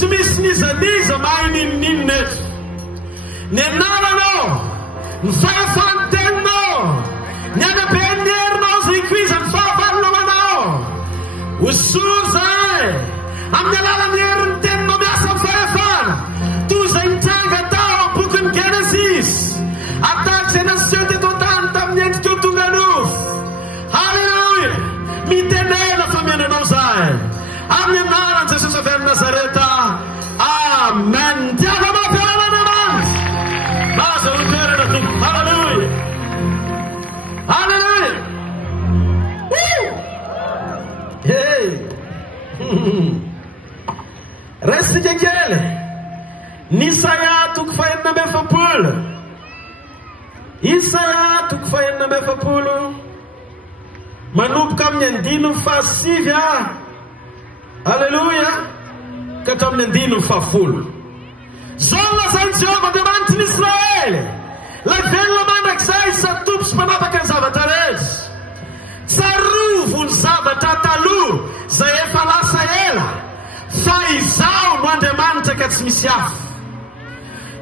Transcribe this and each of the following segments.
tsy misy nizaniza mahay ninninina eto. Ny anaranao, ny fahafantenanao, ny anaben'ny herinao zay kuizany fahavalonao anao. Osoa zay amin'ny alalan'ny herin'ny teninao miasa amin'ny fahefana toy zay nitranga tao amin'ny bokin'ny Genesis ataky zay naseho teto tany tamin'ny endrika ho tonga nofo. Halleluja! Mitenena fa miananao zay amin'ny anaran'i Jesosy avy amin'ny Nazareta. Amen. Tiago mapelana naman. Basa uterana tu. Halleluja. Halleluja. Hey. Resta kekele. Nisaya tuk faenna mefapolo. Isaya tuk faenna mefapolo. Manomboka amin'ny andino fasivya. Halleluja. Ka tamin'ny andino fafolo. Zao lazainy Jehovah Andriamanitry ny Israely. Lay velona mandrakizay satopo sy manapaka ny zavatra rehetra. Tsarovo ny zavatra taloha zay efa lasa ela. Fa izao no Andriamanitra ka tsy misy hafa.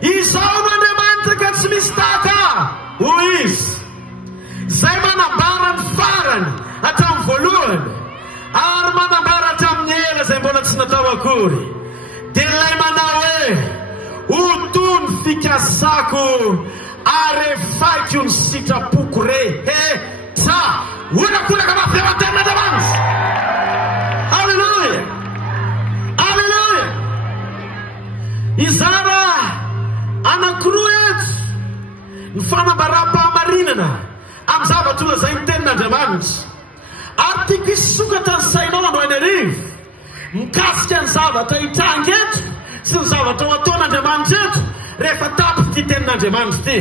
Izao no Andriamanitra ka tsy misy taka. Hoy izy. Zay manambara ny farany hatramin'ny voalohany. Ary manambara hatramin'ny ela zay mbola tsy natao akory. Dia ilay manao hoe utun fikasako arefakyo ny sitrapoko rehetra. Una kama pewaterna damans. Halleluja. Halleluja. Izara anakruet ny fanambaram-pahamarinana amin'ny zavatra zay ny tenin'Andriamanitra. Artiky sokatra ny sainao andro any arivo mikasika ny zavatra hitranga eto sy ny zavatra ho ataon'Andriamanitra eto rehefa tapitra ty tenin'Andriamanitra ty.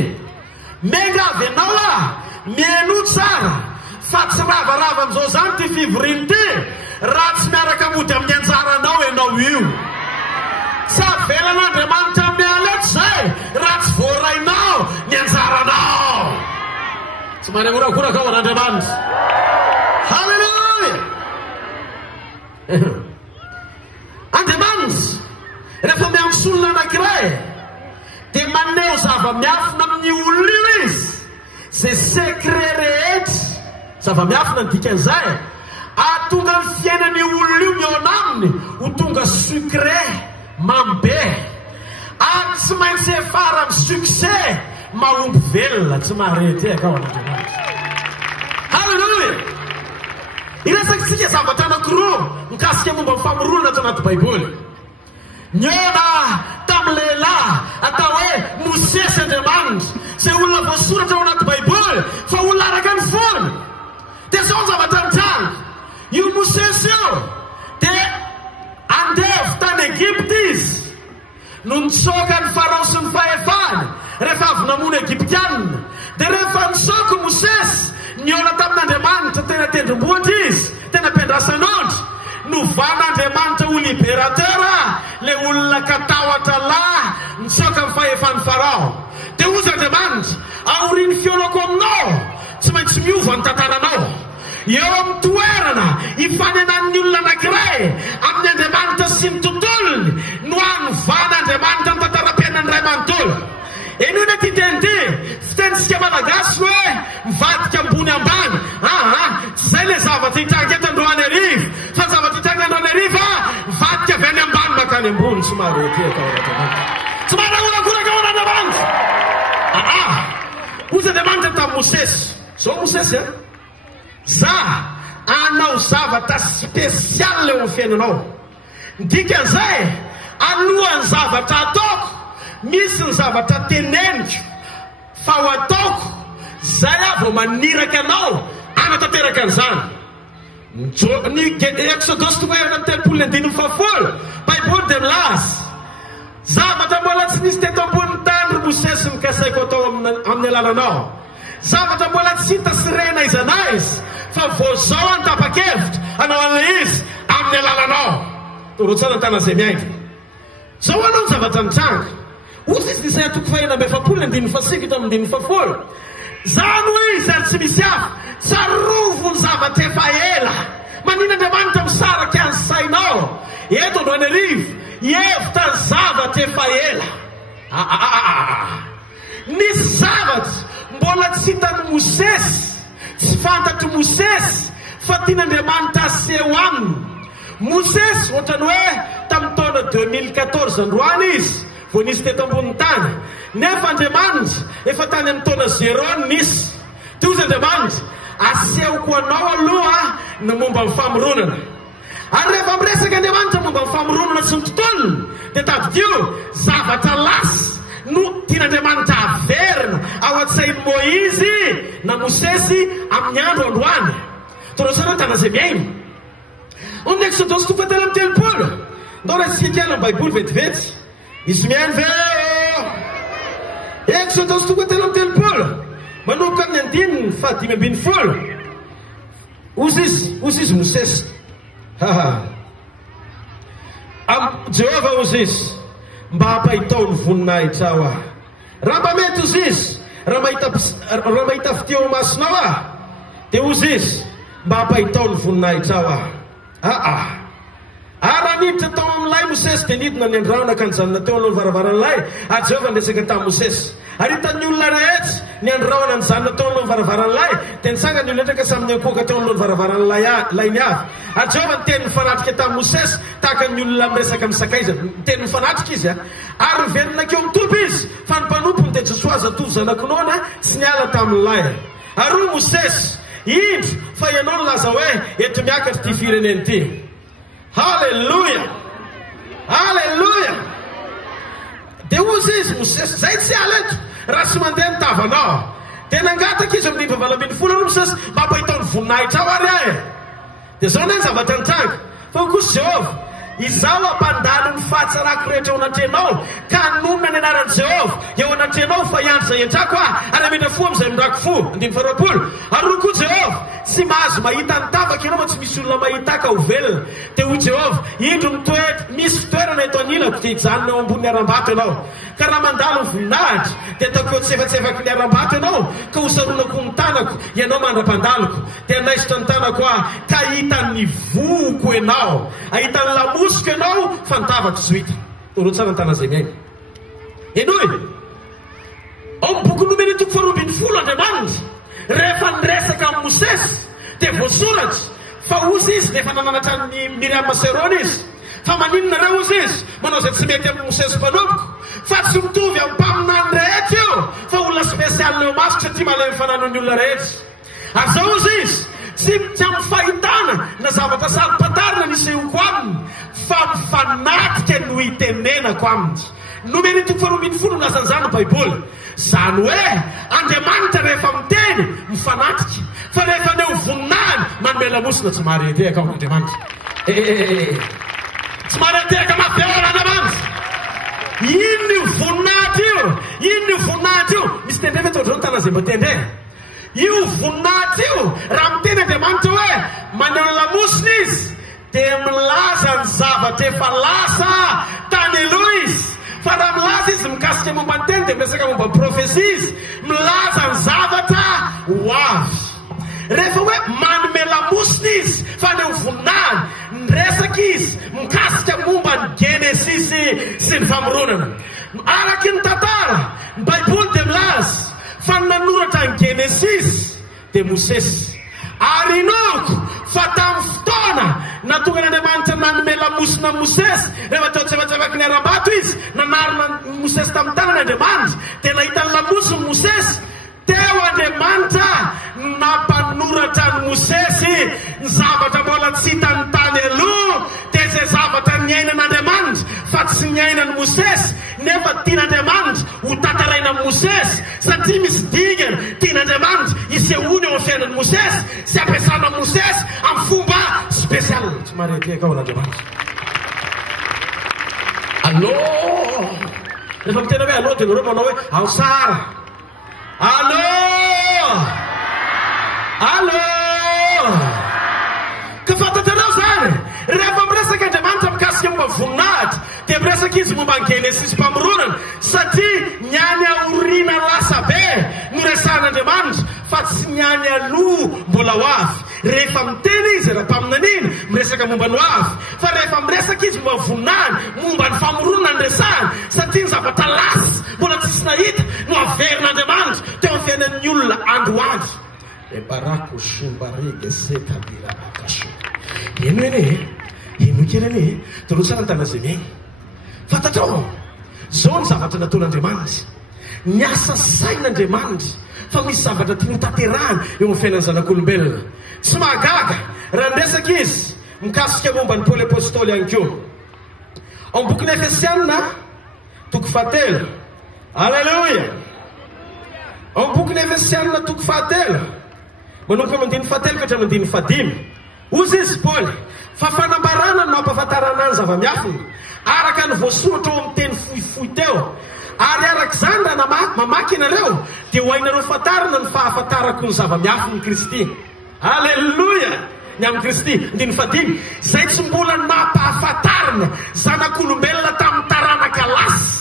Megavy ianao mieno tsara fa tsy ravarava am'izao zany ty fivoriny ty raha tsy miaraka mody amin'ny anjaranao ianao io. Tsy avelan'Andriamanitra miala eto zay raha tsy voarainao ny anjaranao. Tsy manamorakoraka ao an'Andriamanitra. Halleluja. Andriamanitra rehefa miamsolona anankiray dia maneho zava-miafina amin'ny olona io izy. Zay secret rehetra zava-miafina ny dikan'izay ahatonga ny fiainan'ny olona io miaona aminy ho tonga sucret mambe. Ary tsy maintsy efara amin'ny succès mahomby velona tsy maharety akao an'Andriamanitra. Halleluja. Iresakintsika zavatra anankiroa mikasika momba ny famorona ato anaty Baiboly. Niona tamin'ny lehilahy atao hoe Mosesy Andriamanitra. Zay olona voasoratra ao anaty Baiboly fa olona araka ny fony. Dia zao ny zavatra nitranga. Io Mosesy io dia andevy tany Egypte izy. No nitsoka ny Farao sy ny fahefany rehefa avy namono Egyptianina. Dia rehefa nitsoko Mosesy niona tamin'Andriamanitra tena tendrombohitra izy, tena mpiandrasan'ondry. Novan'Andriamanitra ho liberateur le olona katawatra lahy nitsoka ny fahefan'ny Farao. Dia ozy Andriamanitra aoriny fiainako aminao tsy maintsy miova ny tantananao. Eo amin'ny toerana ifanenan'ny olona anankiray amin'ny Andriamanitra sy ny tontolony no anovan'Andriamanitra ny tantaram-piainan'ny ray manontolo. Eno ny ty teny fitenisika malagasy hoe mivadika ambony ambany. Tsy zay le zavatra hitranga eto Androany arivo fa zavatra hitranga Androany arivo mivadika avy any ambany makany ambony. Tsy marety atao Andriamanitra. Tsy manaorakoraka ao an'Andriamanitra. Ozy Andriamanitra tamin'ny Mosesy. Zao Mosesy za anao zavatra spesialy eo amin'ny fiainanao. Dikan'izay alohan'ny zavatra ataoko misy ny zavatra teneniko fa ho ataoko zay avy maniraka anao anatanteraka an'izany. Ny Exodus tonga eo telopolo andiny fafolo Baiboly dia milaza zavatra mbola tsy nisy teto ambony tany ry Mosesy nikasaiko atao amin'ny alalanao. Zavatra mbola tsy hita sy rena izanaizy fa voazao antapa-kevitra anao an'ilay izy amin'ny alalanao. Torotsana tana zay miainga. Zao anao ny zavatra nitranga. Ozy izy nisay atoko fahina amby efapolo andiny fasivy ito amin'ny andiny fafolo. Zany hoe izy ary tsy misy hafa. Tsarovo ny zavatra efa ela. Manina Andriamanitra misaraka ny sainao. Eto Androany arivo hevitra ny zavatra efa ela. Nisy zavatra mbola tsy hitan'ny Mosesy, tsy fantatry Mosesy, fa tian'Andriamanitra aseho aminy. Mosesy ohatrany hoe tamin'ny taona 2014 androany izy vao nisy teto ambony tany, nefa Andriamanitra efa tany amin'ny taona 0 nisy. Toy Andriamanitra, asehoko anao aloha ny momba ny famoronana. Ary rehefa miresaka Andriamanitra momba ny famoronana sy ny tontolony, dia tadidio zavatra lasa no tian'Andriamanitra averina ao an-tsain'i Moizy na Mosesy amin'ny andro androany. Torosana tana zay miaina. Amin'ny Exodus 3:30. Ndao resika kely amin'ny Baiboly vetivety. Izy miaina veo. Exodus 3:30. Manomboka amin'ny 5:50. Ozy izy Mosesy. Jehova ozy izy, mba hampahitao ny voninahitra aho aho. Raha mba mety ozy izy, raha mahita fiteo masonao aho, dia ozy izy, mba hampahitao ny voninahitra aho aho. Raha niditra tao amin'ilay Mosesy dia nidina ny andraona ka nijanona teo alohan'ny varavaran'ilay. Ary Jehova niresaka tamin'ny Mosesy. Ary hitan'ny olona rehetra ny andraona nijanona teo alohan'ny varavaran'ilay, dia nitsanga ny olona rehetra ka samy niakoaka teo alohan'ny varavaran'ilay ny avy. Ary Jehova niteny mifanatrika tamin'ny Mosesy tahaka ny olona miresaka misakaizana. Niteny mifanatrika izy ary niverina keo mitompy izy fa ny mpanompony dia Josoa zatovo zanakonona sy niala tamin'ilay. Ary Mosesy, indro fa ianao nilaza hoe eto miakatra ty fireneny ty. Halleluja! Halleluja! Dia ozy izy Mosesy, zay tsy aleto raha sy mandeha ny tavanao. Dia nangataka izy amin'ny 7 Mosesy mba hampahitao ny voninahitra ao ary ahy. Dia zao ny zavatra nitranga. Fa kosa Jehova, izaho ampandalo ny fahatsarako rehetra ao anatrenao, ka nonona ny anaran'i Jehova eo anatrenao fa iandro zay entrako ary amina fo amin'izay mirako fo. 12. Ary koa Jehova, tsy mahazo mahita ny tavaka ianao fa tsy misy olona mahita ka ho velona. Dia ho Jehova, indro misy fitoerana eto anilako dia hijanona eo ambony aram-bato ianao. Ka raha mandalo ny voninahitra dia ataoko eo tsefatsefaky ny aram-bato ianao, ka hosaronako ny tanako ianao mandra-pandaloko. Dia naisitra ny tanako ka hitan'ny voko ianao, ahitan'ny lamosiko ianao fa ny tavako tsy hita. Toro tsara ny tana zay miaina. Enoy, ao amin'ny boky nomeny 12 Andriamanitra rehefa niresaka amin'ny Mosesy dia voasoratra fa ozy izy dia efa nananatra ny Miriam sy Arona izy. Fa maninona reo ozy izy manao izay tsy mety amin'ny Mosesy mpanompoko, fa tsy mitovy amin'ny mpaminany rehetra io, fa olona spesialy eo masoko satria mahalay mifananony olona rehetra. Ary zao ozy izy, tsy amin'ny fahitana na zavatra salim-patarina nisehoko aminy, fa mifanatrika no hitenenako aminy. Nomeny 12 milazan'izany ny Baiboly. Zany hoe Andriamanitra rehefa miteny mifanatrika, fa rehefa neo voninahiny manome lamosina tsy maharetehaka ao Andriamanitra. Tsy maharetehaka mafeola Andriamanitra. Ino io voninahitra io? Ino io voninahitra io? Misy tendreva eto andreo tana zay mba tendreva. Io voninahitra io raha miteny Andriamanitra hoe maneho lamosina izy dia milaza ny zavatra efa lasa tany aloha izy. Fa raha milaza izy mikasika momba ny teny dia miresaka momba ny profesia izy, milaza ny zavatra ho avy. Rehefa hoe manome lamosina izy fa neo voninahiny, niresaka izy mikasika momba ny Genesisy sy ny famoronana. Araky ny tantara, ny Baiboly dia milaza fa nanoratra ny Genesisy dia Mosesy. Ary inoko fa tamin'ny fotoana na tonga n'Andriamanitra nanome lamosina Mosesy rehefa teo tsefatsefaky ny aram-bato izy, nanarina Mosesy tamin'ny tanan'Andriamanitra dia nahita ny lamosiny Mosesy. Teo Andriamanitra nampanoratra ny Mosesy ny zavatra mbola tsy hitany tany aloha, dia izay zavatra niainan'Andriamanitra fa tsy niainan'ny Mosesy, nefa tian'Andriamanitra ho tantaraina Mosesy satria misy dingana tian'Andriamanitra isehony eo amin'ny fiainan'ny Mosesy sy ampiasana Mosesy amin'ny fomba spesialy. Tsy maharetehaka ao n'Andriamanitra. Allô! Rehefa mitena hoe allô dia nareo manao hoe ao sara. Allô! Allô! Ka fantatrareo zany, rehefa miresaka Andriamanitra mikasika momba voninahitra dia miresaka izy momba ny Genesisy mpamoronana satria niany aoriana lasa be no resahan'Andriamanitra fa tsy niany aloha mbola ho avy. rehefa miteny izy raha-paminan'iny miresaka momba ny avy, fa rehefa miresaka izy momba vonany momba ny famoronana ny resahany satria ny zavatra lasy mbola tsisy nahita no averin'Andriamanitra teo amin'ny fiainan'ny olona androandro. Barako sombarege setabirakaso eno eno kely torotsana ny tanazemeny fantatrao zao ny zavatra nataon'Andriamanitra, ny asa sain'Andriamanitra fa misy zavatra tiany tanterahana eo amin'ny fiainan'ny zanak'olombelona. Tsy mahagaga raha niresaka izy mikasika momba ny Paoly apôstôly ihany koa ao amin'ny bokin'ny Efesiana toko 7. Alleluia. Ao amin'ny bokin'ny Efesiana toko 7 manomboka amin'ny 7 ka hatramin'ny 5. Ozy izy Paoly fa fanambarana no mampahafantarana ny zava-miafina araka ny voasoratra ao amin'ny teny fohifohy teo, ary arak'izany raha mamaky ianareo dia ho hainareo fantarana ny fahafantarako ny zava-miafiny Kristy. Alleluia. Ny amin'ny Kristy 5. Zay tsy mbola nampahafantarana zanak'olombelona tamin'ny taranaka lasy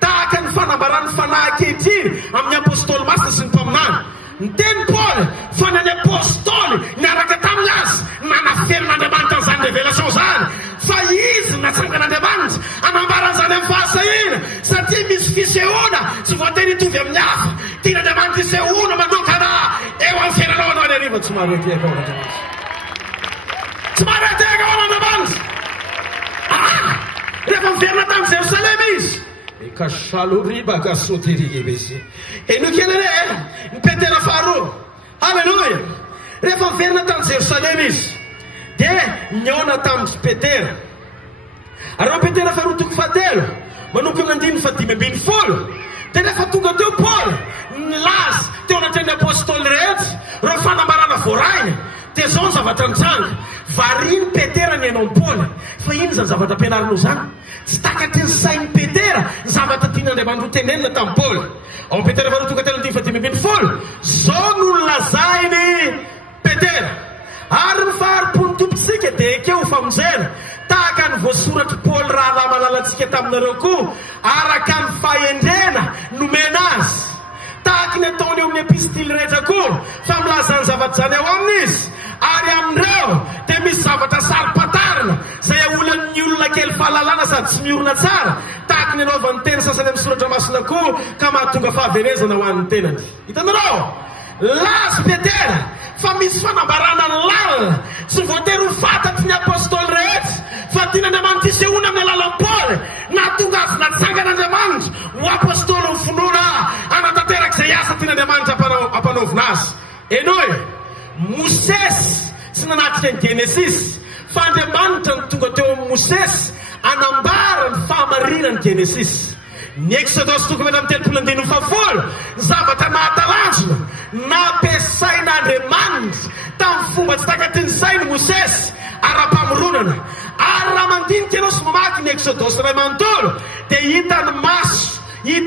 tahaka ny fanambarany fanahy-ankehitriny amin'ny apôstôly masina sy ny mpaminany. Ny teny Paoly fa ny apôstôly niaraka tamin'ny azy nanaferin'Andriamanitra an'izany revelation zany, fa izy natsangan'Andriamanitra anambaran'izany amin'ny fahasahina satria misy fisehoana tsy voatery hitovy amin'ny hafa. Tian'Andriamanitra isehoana manokana eo amin'ny fiainanao anao any ariva. Tsy maro etiaka ao Andriamanitra, tsy maro etiaka ao Andriamanitra. Rehefa miverina tamin'ny Jerosalema izy kasaloriba soteriebesi eno kelele ny Petera faharoa. Halleluia. Rehefa miverina tamin'ny Jerosalema izy dia niona tamin'ny Petera. Ary ao Petera faharoa toko 7 manomboka amin'ny 5:10. Dia rehefa tonga teo Paoly nilaza teo anatin'ny apôstôly rehetra reo fanambarana voaraina dia zao ny zavatra nitsanga. Variny Petera ny hainao Paoly fa ino zany zavatra ampianarinao zany? Tsy takatry ny sain'ny Petera ny zavatra tian'Andriamanitra tenenina tamin'ny Paoly. Ao Petera faharoa tonga telo 5:10. Zao no nolazainy Petera ary ny faharipony tompontsika dia ekeo famonjena tahaka ny voasoratra Paoly raha lamalalatsika taminareo koa araka ny fahendrena nomena azy, tahaka ny ataony eo amin'ny epistily rehetra koa fa milaza ny zavatra zany ao amin'izy. Ary amin'ireo dia misy zavatra saro-patarina zay aolan'ny olona kely fahalalana sady tsy miorona tsara, tahaka ny anaovan'ny teny sasany amin'ny soratra masina koa ka mahatonga fahavenezana ho an'ny tenany. Hitanareo lazy Petera fa misy fanambarana ny lalina tsy voatery ho fantatry ny apôstôly rehetra fa tian'Andriamanitra isehoana amin'ny alalan'ny Paoly natonga avy natsangan'Andriamanitra ho apôstôly ny finoana anatanteraka izay asa tian'Andriamanitra hampanaovina azy. Enoe Mosesy tsy nanatrika ny Genesis fa Andriamanitra ny tonga teo amin'ny Mosesy anambara ny fahamarinany Genesis. Ny Exodus toko 17:10 ny zavatra nahatalanjona nampiasain'Andriamanitra tamin'ny fomba tsy takatry ny sainy Mosesy ara-pamoronana. Ary raha mandinika ianao sy mamaky ny Exodus iray manontolo dia hitany maso ny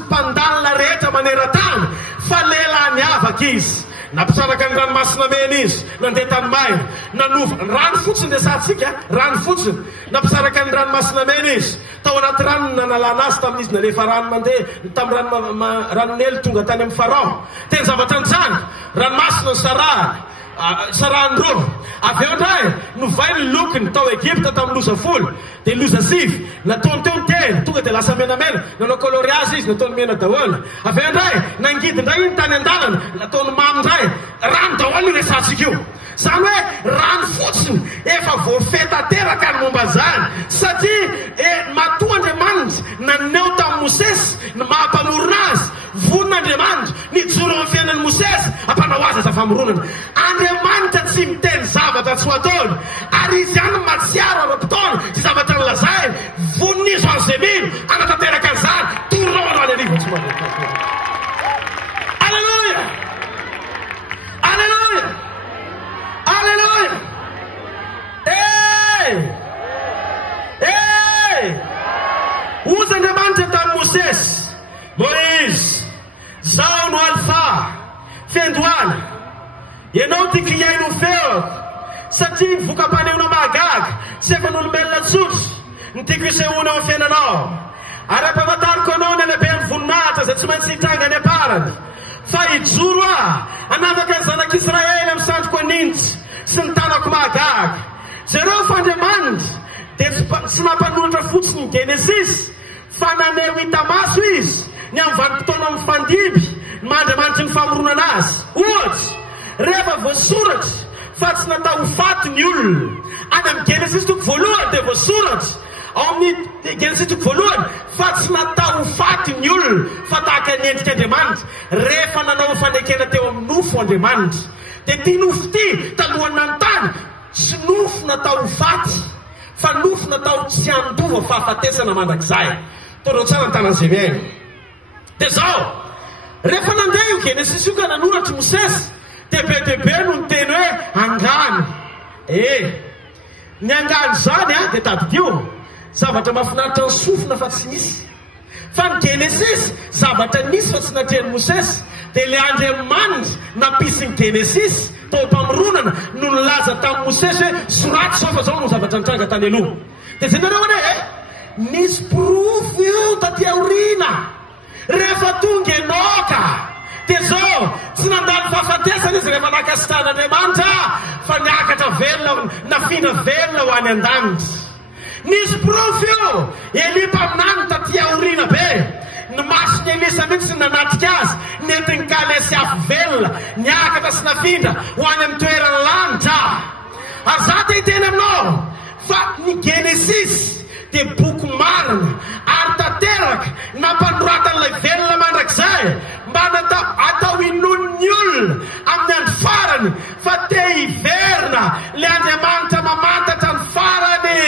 mpandalina rehetra maneran-tany fa lehilahy niavaka izy. Nampisaraka ny ranomasina mena izy nandeha tany maina nanova rano fotsiny resantsika rano fotsiny. Nampisaraka ny ranomasina mena izy tao anaty rano nanalana azy tamin'izy nalefa rano mandeha tamin'ny ranonely tonga tany amin'ny Farao. Teny zavatra nitsanga ranomasina ny sarahany roa. Avy eo indray novay ny lokony tao Egypta tamin'ny loza 10 dia loza 9 nataony teo ny teny tonga dia lasa menamena, nanao coloriage izy nataony mena daholo. Avy eo indray nangidy indray iny tany an-dalana nataony mamy indray rano daholo io resantsika io. Zany hoe rano fotsiny efa voafeta teraka ny momba zany satria matoa Andriamanitra naneo tamin'ny Mosesy ny mahampamorona azy. Vonin'Andriamanitra nijoro amin'ny fiainan'ny Mosesy hampanao azy aza famoronana. Andriamanitra tsy miteny zavatra tsy ho ataony ary izy ihany matsiaro ara-potoana sy zavatra nolazainy. Vonin'izy an'izay mino anatanteraka an'izany toronao anao any arivo. Alleluia. Alleluia. Alleluia. Usa Andriamanitra tamin'ny Mosesy Moïse zao no alfa fendoana ianao ty kriai no feoko satria vokampaneona mahagaga tsy efa n'olombelona tsotra ny tiako isehoana amin'ny fiainanao. Ary ampahafantariko anao ny lehibe ny voninahitra zay tsy maintsy hitranga any aparany fa ijoro anavaka ny zanak'Israely amin'ny sandroko anintsy sy ny tanako mahagaga. Zareo fa Andriamanitra dia tsy nampanoratra fotsiny ny Genesis fa naneho hita-maso izy ny amin'ny vanim-potoana amin'ny fandiby Andriamanitra ny famoronana azy. Ohatsy, rehefa voasoratra fa tsy natao ho faty ny olona any amin'ny Genesis toko voalohany dia voasoratra ao amin'ny Genesis toko voalohany fa tsy natao ho faty ny olona fa tahaka ny endrik'Andriamanitra rehefa nanao fanekena teo amin'ny nofo Andriamanitra. Dia ty nofo ty talohany nanontany tsy nofo natao ho faty fa nofo natao tsy andova fahafatesana mandrakizay. Torao tsara ny tanan'izay miaina. Dia zao rehefa nandeha io Genesis io ka nanoratra Mosesy dia be no ny teny hoe angano. Ny angano zany dia tadidio zavatra mahafinaritra ny sofina fa tsy misy. Fa ny Genesis zavatra nisy fa tsy natrehan'i Mosesy. Dia le Andriamanitra nampisy ny Genesis tao mpamoronana no nilaza tamin'i Mosesy hoe soraty sao fa zao no zavatra nitranga tany aloha. Dia zay nareo hoe nisy porofo io taty aoriana rehefa tonga Enoka. Dia zao tsy nandalo fahafatesana izy rehefa nakasitrahan'Andriamanitra fa niakatra velona nafina velona ho any an-danitra. Nisy porofo io Elipa aminany taty aoriana be. Ny masony Elisa mihitsy nanatrika azy nentiny kalesy afo velona niakatra sy nafindra ho any amin'ny toerany lanitra. Azata hiteny aminao fa ny Genesis dia boky marina ary tanteraka nampanoratan'ilay velona mandrakizay mba atao inon'ny olona amin'ny andro farany fa te hiverina le Andriamanitra mamantatra ny farany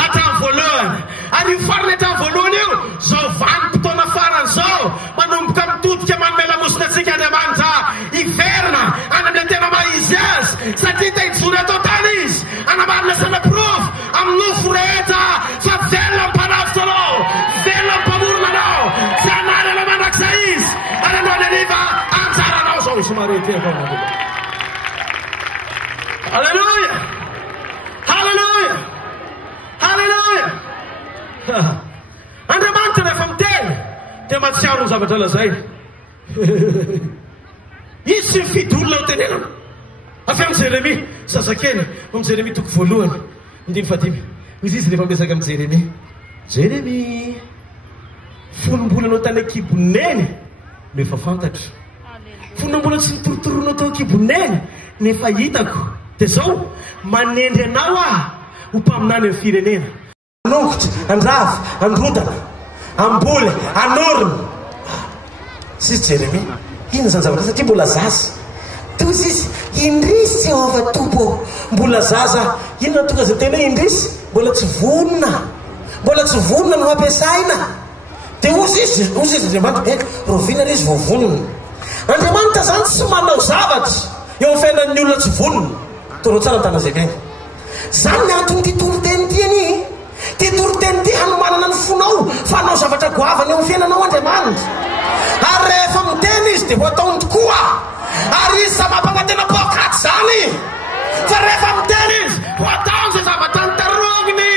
hatramin'ny voalohany. Ary io farany hatramin'ny voalohany io zao vanim-potoana farany zao manomboka mitodika manome lamosina antsika Andriamanitra hiverina any amin'ilay tena maha-izy azy satria te hijoro atao tany izy anamarina sanaprofo amin'ny nofo rehetra fa velona mpanafitra anao, velona mpamorona anao, tsy anarana mandrakizay izy ary anao ny ariva anjaranao zao somary eteka. Halleluja! Halleluja! Halleluja! Andriamanitra rehefa miteny dia matsiaro ny zavatra lazay. Izy sy mifidy olona ho tenenana. Avy amin'ny Jeremia sasakely amin'ny Jeremia toko voalohany 5:5. Izy rehefa miresaka amin'ny Jeremia. Jeremia, fonom-bolana tany an-kiboneny nefa fantatra. Fonom-bolana tsy nitorotoroana tao an-kiboneny nefa hitako. Dia zao manendry anao ho mpaminany amin'ny firenena. Anongotra, andrava, androdana, amboly, anorona. Sisy Jeremia, ino zany zavatra satria mbola zaza. Tozy izy, indrisy Jehova Tompo, mbola zaza. Ino tonga zay tena indrisy? Mbola tsy vonona. Mbola tsy vonona no ampiasaina. Dia ozy izy Andriamanitra, rovina izy vao vonona. Andriamanitra zany tsy manao zavatra eo amin'ny fiainan'ny olona tsy vonona. Torao tsara ny tanan'izay miaina. Zany ny antony ty toroteny ty ty toroteny ty hanomanana ny fonao fa anao zavatra goavana eo amin'ny fiainanao Andriamanitra. Ary rehefa miteny izy dia ho ataony tokoa. Ary izy sa mampamantena poakaty zany. Fa rehefa miteny izy ho ataony zay zavatra nitaroginy.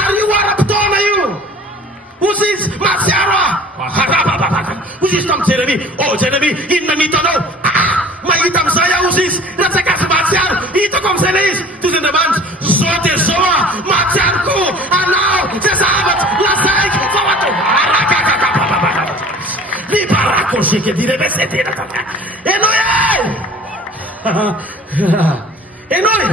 Ary io ara-potoana io. Ozy izy matsiaro ozy izy tamin'ny Jeremia. Jeremia, inona ny hitanao? Mahita amin'izay aho ozy izy. Ratsakasa matsiaro hitako amin'izay le izy. Toy Andriamanitra, zao dia zao matsiaroko anao zay zavatra lazaiko fa atao libarako zeke direve setena tata. Enoi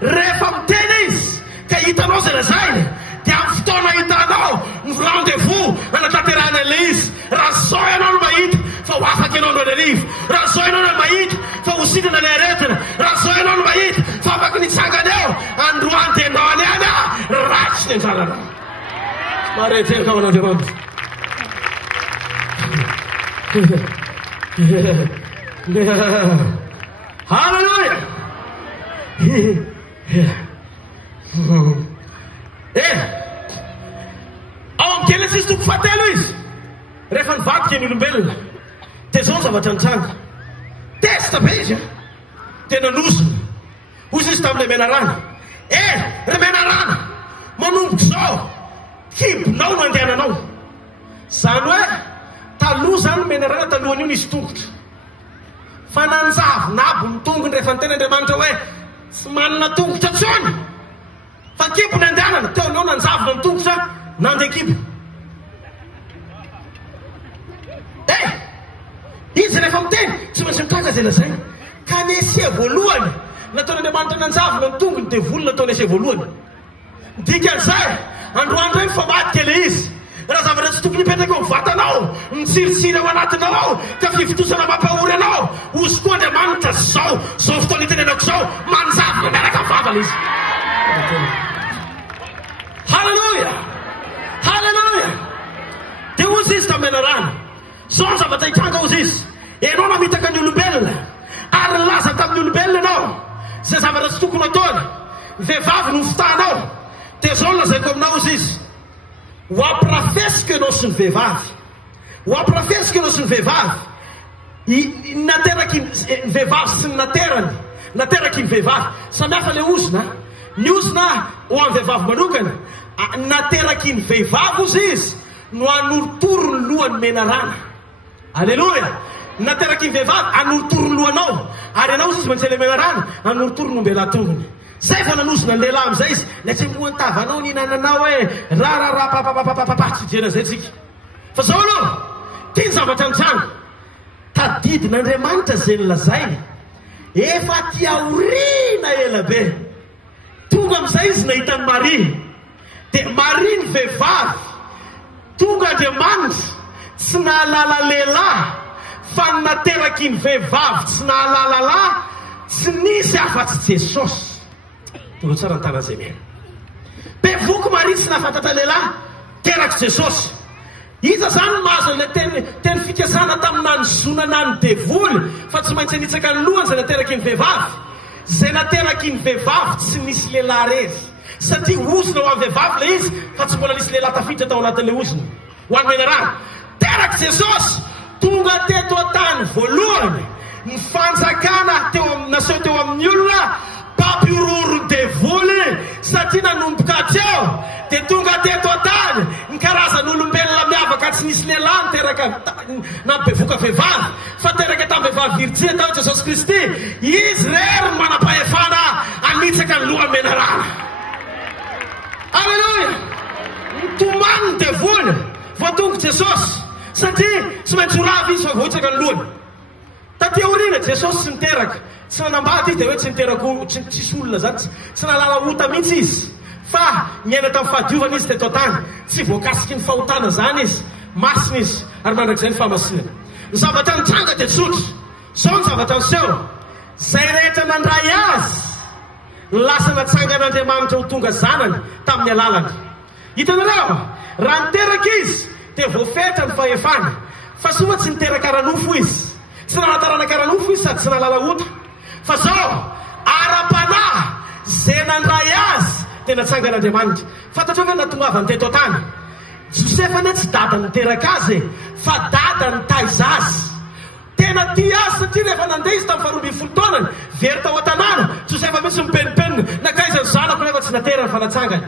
rehefa miteny izy ka hitanao zay lazainy dia amin'ny fotoana hitanao ny rendez-vous anatanterahana le izy. Raha zao ianao no mahita fa ho afaka ianao no anarivo. Raha zao ianao no mahita fa ho sidina le aretina. Raha zao ianao no mahita fa afaka nitsangana eo androany dia anao any any ratsy ny anjarana. Mareterika ao an'Andriamanitra. Halleluja! Ao amin'ny Genesis toko fahatelo izy rehefa nivadika ny olombelona dia zao zavatra nitranga. Testa be izy dia nanosona. Ozy izy tamin'ilay menarana. Ry menarana, manomboka zao kibonao no andehananao. Zany hoe taloha zany menarana talohany io nisy tongotra fa nanjavy nabo ny tongony rehefa ny ten'Andriamanitra hoe tsy manana tongotra tsony fa kibo ny andehanana teo aloha nanjavona ny tongotra nandeha kibo izy rehefa miteny tsy maintsy mitraka zay lazay ka ny esia voalohany nataon'Andriamanitra nanjavona ny tongony dia voly nataony esia voalohany dikan'izay androandro eny fa maty kely izy raha zavatra tsy tokony hipetraka eo vatanao mitsiritsiry ao anatinao ao ka fivitosana mampahory anao ozy koa Andriamanitra zao fotoana itenenako zao manjavona miaraka vavana izy halleluja halleluja dia ozy izy tamenarana zao ny zavatra hitanga ozy izy ianao namitaka ny olombelona ary laza tamin'ny olombelona ianao zay zavatra tsy tokony ataony vehivavy no fotanao dia zao no lazaiko aminao ozy izy hoampirafesika ianao sy ny vehivavy hoampirafesika ianao sy ny vehivavy nateraky ny vehivavy sy ny nateraky ny vehivavy samihafa le ozina ny ozina ho amin'ny vehivavy manokana nateraky ny vehivavy ozy izy no anorotoro ny lohany menarana alleluja nateraky ny vehivavy anorotoro ny lohanao ary ianao izy mantsy le menarana anorotoro ny ombela-tongony zay fa nanozona ny lehilahy amizay izy la tsy moa nytavanao ny hinananao hoe raharaha papapapapapa tsy jena zay tsika fa zao aloha tia ny zavatra nitrano tadidin'Andriamanitra zay nylazay efa tiaorina ela be tonga amizay izy nahita ny Maria dia Maria ny vehivavy tonga Andriamanitra tsy nahalala lehilahy fa nateraky ny vehivavy tsy nahalala lahy tsy nisy afa-tsy Jesosy tolo tsara ny tana zay mena be voky Maria tsy nahafantatra lehilahy teraky Jesosy iza zany mahazo le teny fikasana taminany zonana ny devoly fa tsy maintsy nitsaka ny lohany zay nateraky ny vehivavy zay nateraky ny vehivavy tsy nisy lehilahy rery satria ozina ho amin'ny vehivavy le izy fa tsy mbola nisy lehilahy tafiditra tao anatin'le ozina ho any menarana teraky Jesosy tonga teto an-tany voalohany ny fanjakana naseho teo amin'ny olona pampiroro ny devoly satria nanomboka atreo dia tonga teto an-tany ny karazan'olombelona miavaka tsy nisy lehilahy niteraka nambevoka vehivavy fa teraka tamin'ny vehivavy virjia tao Jesosy Kristy izy rery manam-pahefana anitsaka ny lohany menarana alleluja nitomany ny devoly voatongo Jesosy satria tsy maintsy horavy izy fa vohitsaka ny lohany taty aoriana Jesosy tsy niteraka tsy nanambady izy dia hoe tsy niterako tsisy olona zany tsy nalala ota mihitsy izy fa niaina tamin'ny fahadiovana izy teto an-tany tsy voakasiky ny fahotana zany izy masina izy ary mandrakizay ny fahamasinana ny zavatra nitranga dia tsotra zao ny zavatra niseho zay rehetra nandray azy lasa natsangan'Andriamanitra ho tonga zanany tamin'ny alalany hitanareo raha niteraka izy dia voafetra ny fahefana fa soa tsy niteraka ranofo izy tsy nanatarana karanofo izy sady tsy nalala ota fa zao ara-panahy zay nandray azy dia natsangan'Andriamanitra fantatrao ve natongavany teto an-tany Josefa ne tsy dada niteraka azy fa dada nitaiza azy tena tia azy satria rehefa nandeha izy tamin'ny faharoa ambin'ny folo taonany very tao an-tanàna Josefa mihitsy mipenipenina nakaiza ny zanako nefa tsy naterany fa natsangany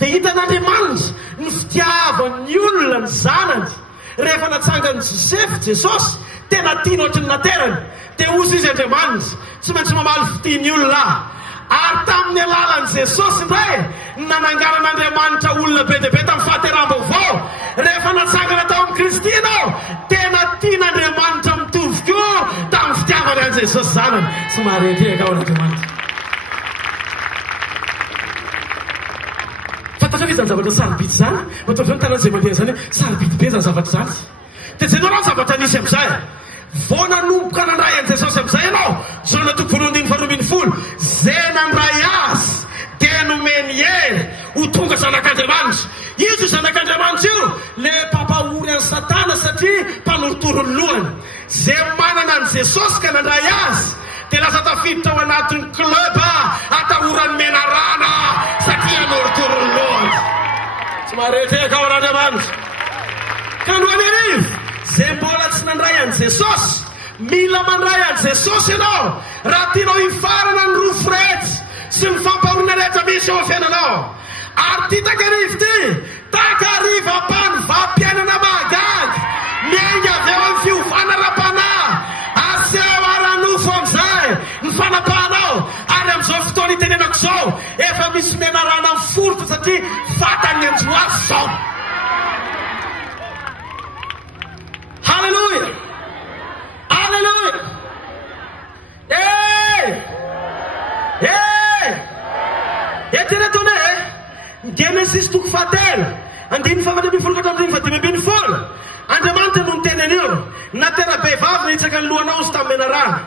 dia hitan'Andriamanitra ny fitiavany olona ny zanany rehefa natsangany Josefa Jesosy tena tiany ohatry ny naterany dia ozy izy Andriamanitra tsy maintsy mamaly fitiany olona ary tamin'ny alalan'i Jesosy indray nananganan'Andriamanitra olona be dia be tamin'ny fahateram-baovao rehefa natsangana tao amin'ny Kristy ianao tena tian'Andriamanitra mitovy koa tamin'ny fitiavany an' Jesosy zanany tsy maharetreka ao an'Andriamanitra fantatrao izy zany zavatra sarobity zany mataotra ny tanany zay mandeha zany hoe sarobity be zany zavatra zany dia zay nao raha zavatra nisy am'izay vao nanomboka nandray an' Jesosy am'izay ianao zao natoko voalohany faharoa ambin'ny folo zay nandray azy dia nomeny hery ho tonga zanak'Andriamanitra izy io zanak'Andriamanitra io le pampahory an'ny Satana satria mpanorotoro ny lohany zay manana an' Jesosy ka nandray azy dia lasa tafiditra ao anatin'ny club atahorany menarana satria anorotoro ny lohany tsy maharetreka ao an'Andriamanitra ka nohany arivo zay mbola tsy nandray an' Jesosy mila mandray an' Jesosy ianao raha tianao hifarana ny rofirety sy ny fampahorina rehetra misy eo amin'ny fiainanao ary ty takarivo ty takarivo ampany vampiainana mahagaga miainga avy ny tenenako zao efa misy menarana amin'ny foroto satria fatany anjoazy zao. Halleluja, halleluja. Eteretone Genesis toko fahatelo andiny fahafatambin'ny folo katraminy fadimy folo. Andriamanitra no niteneny io na tena behivavy na hitsaka ny lohanao izy tamin'ny menarana.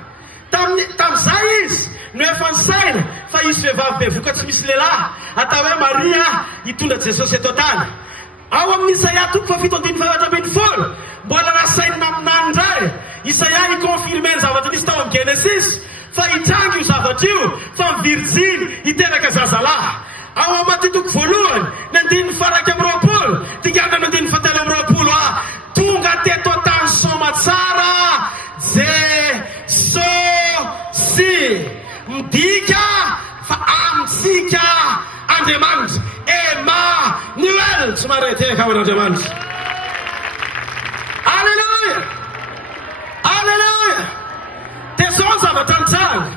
Tam'izay izy no efa nisaina fa isy vehivavy bevoka tsy misy lehilahy atao hoe Maria hitondra Jesosy eto tany. Ao amin'ny Isaia toko fafito andiny fahafatambin'ny folo mbola nasaina aminany indray Isaia hikonfirme ny zavatra nisy tao amin'ny Genesis fa hitrangy io zavatra io fa ny Virginy hiteraka zazalahy. Ao amin'ny Maty toko voalohany ny andiny faraky amin'ny roapolo tingana ny andiny fahatelo amin'ny roapolo tonga teto tany soma tsara Jesosy midika fa amitsika Andriamanitra Emmanuel tsy mareteka ao an'Andriamanitra. Alleluja, alleluja. Dia zao zavatra nitsanga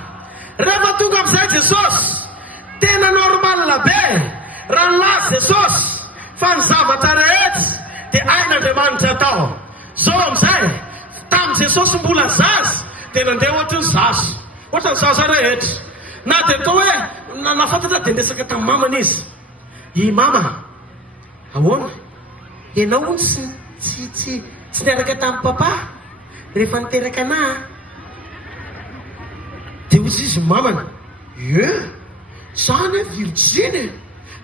rehefa tonga amin'izay Jesosy tena normal be raha nilaza Jesosy fa ny zavatra rehetra dia ain'Andriamanitra atao. Zao amin'izay tamin'ny Jesosy mbola zaza dia nandeha ohatry ny zaza, ohatra ny zaza rehetra. Na dia tao hoe nafantatra dia ndesaka tamin'ny mamany izy. I mama, ahoana? Ianao tsy niaraka tamin'ny papa rehefa niteraka anahy. Dia ozy izy mamany, zany Virginy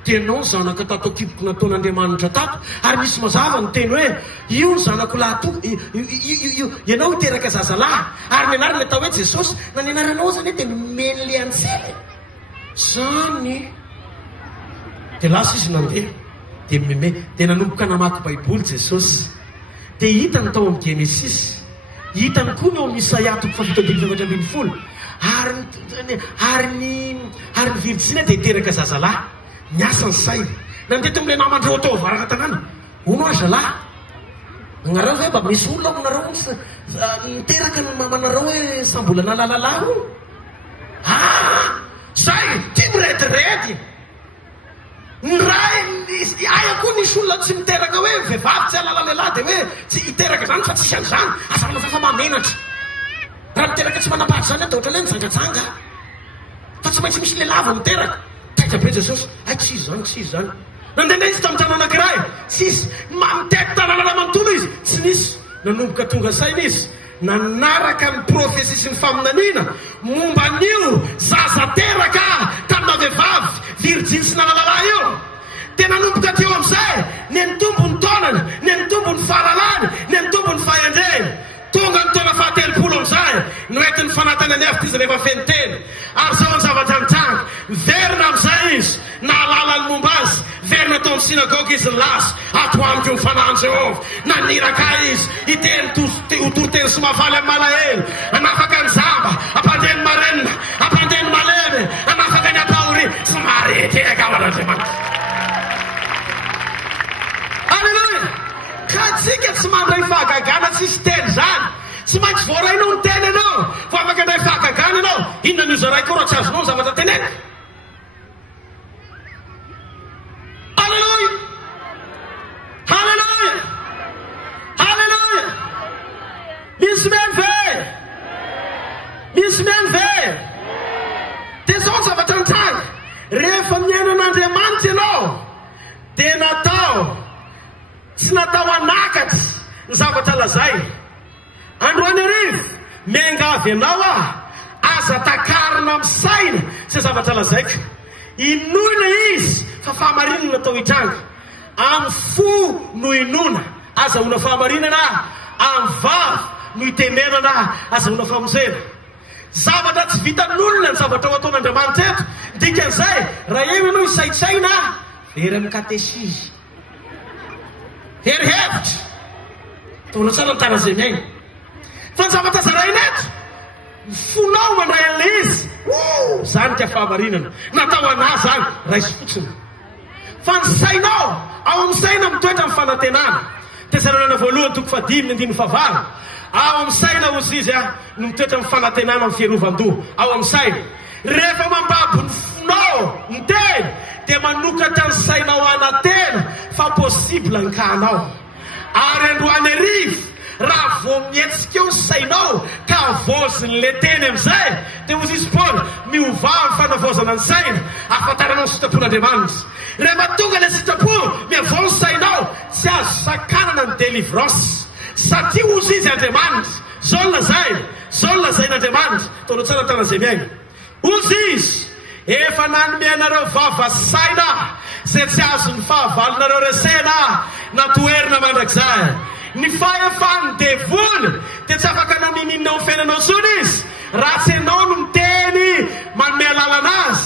dia ianao ny zanaka tato akiboko nataon'Andriamanitra tato ary misy mazava ny teny hoe io ny zanako lato ianao hiteraka zazalahy ary ny anarany atao hoe Jesosy na ny anaranao zany dia nomeny le antsely zany. Dia lasa izy nandeha dia meme dia nanomboka namaky baiboly Jesosy dia hitany tao amin'ny Genesis, hitany koa ny ao amin'ny Isaia toko fafito andiny fahafatambin'ny folo ary ny Virginy dia hiteraka zazalahy. Niasa ny saina nandeha tao amin'ilay namandreo atao varaka tanàna ono aza lahy nanareo hoe mba misy olona ao aminareo niteraka ny mamanareo hoe sambola nalalalahy o. Zay tia miretirety ny ray aia koa nisy olona tsy miteraka hoe vehivavy tsy alala lehilahy dia hoe tsy hiteraka zany fa tsisy an'izany asa manafafa mamenatra raha miteraka tsy manapahatra zany atao ohatrany hoe nijangajanga fa tsy maintsy misy lehilahy vao miteraka. Taika be Jesosy tsy izy zany nandeha izy tamin'ny tanàna anankiray tsisy mitety tanàna manontolo izy tsy nisy nanomboka tonga saina izy nanaraka ny profesia sy ny faminaniana momba an'io zaza teraka tamina vehivavy Virginy sy nalalalahy io. Dia nanomboka teo amin'izay ny tombo ny taonany ny tombo ny fahalalany ny tombo ny fahendreny. Tonga ny taona fahatelopolo amin'izay no entin'ny fanatanany hevitra izy rehefa feno teny ary zao ny zavatra nitranga verina amin'izay izy nahalala ny momba azy verina tao amin'ny sinagoga izy nilasa ato amiko ny fanahin'i Jehovah naniraka izy hiteny hotoroteny sy mahavaly amin'ny malahelo anafaka ny zamba ampandeny marenina ampandeny malemy anafaka ny apahory sy mareteka ao an'Andriamanitra. Alleluja. Ka tsika tsy mandray fahagagana tsisy teny zany tsy maintsy voarainao ny teny ianao fa afaka andray fahagagana ianao inona ny zaray koa raha tsy azonao ny zavatra tenena. Halleluja, halleluja, halleluja. Misy meny ve dia zao ny zavatra nitsanga rehefa miaina an'Andriamanitra ianao dia tsy natao anakatra ny zavatra lazay. Androany arivo miangavy ianao aza takarina amin'ny saina sy zavatra lazaiko. Inoina izy fa fahamarinana natao hitranga amin'ny fo no inona azahoana fahamarinana amin'ny vavy no hitenenana azahoana famonjena. Zavatra tsy vitan'olona ny zavatra ho ataon'Andriamanitra eto dikan'izay raha eo ianao isaitsaina very amin'ny katesizy very hevitra taona tsara nytana zay miaina fa ny zavatra zaraina eto fonao mandray an'ilay izy zany tia fahamarinana natao anahy zany raisy fotsiny fa ny sainao ao amin'ny saina mitoetra amin'ny fanantenana. Tesalonina voalohany toko fadimy ny andiny favalo ao amin'ny saina ozy izy no mitoetra amin'ny fanantenana amin'ny fierovan-doha ao amin'ny saina rehefa mambabo anao miteny dia manokatra ny sainao anatena fa possible ny kanao. Ary androany arivo raha vao mietsika eo ny sainao ka avoziny le teny amin'izay dia hozy izy Paul miovà ny fanavozana ny saina ahafantaranao ny sitrapon'Andriamanitra. Rehefa tonga le sitrapo miavao ny sainao tsy azo sakanana ny délivrance satria hozy izy Andriamanitra. Zao ny lazain'Andriamanitra taonao tsara tana izay miaina. Hozy izy efa nanome anareo vava saina zay tsy azo ny fahavalonareo resena natoerina mandrakizay. Ny fahefany devoly dia tsy afaka naninina ao fiainanao tsony izy raha tsy ianao no miteny manome lalana azy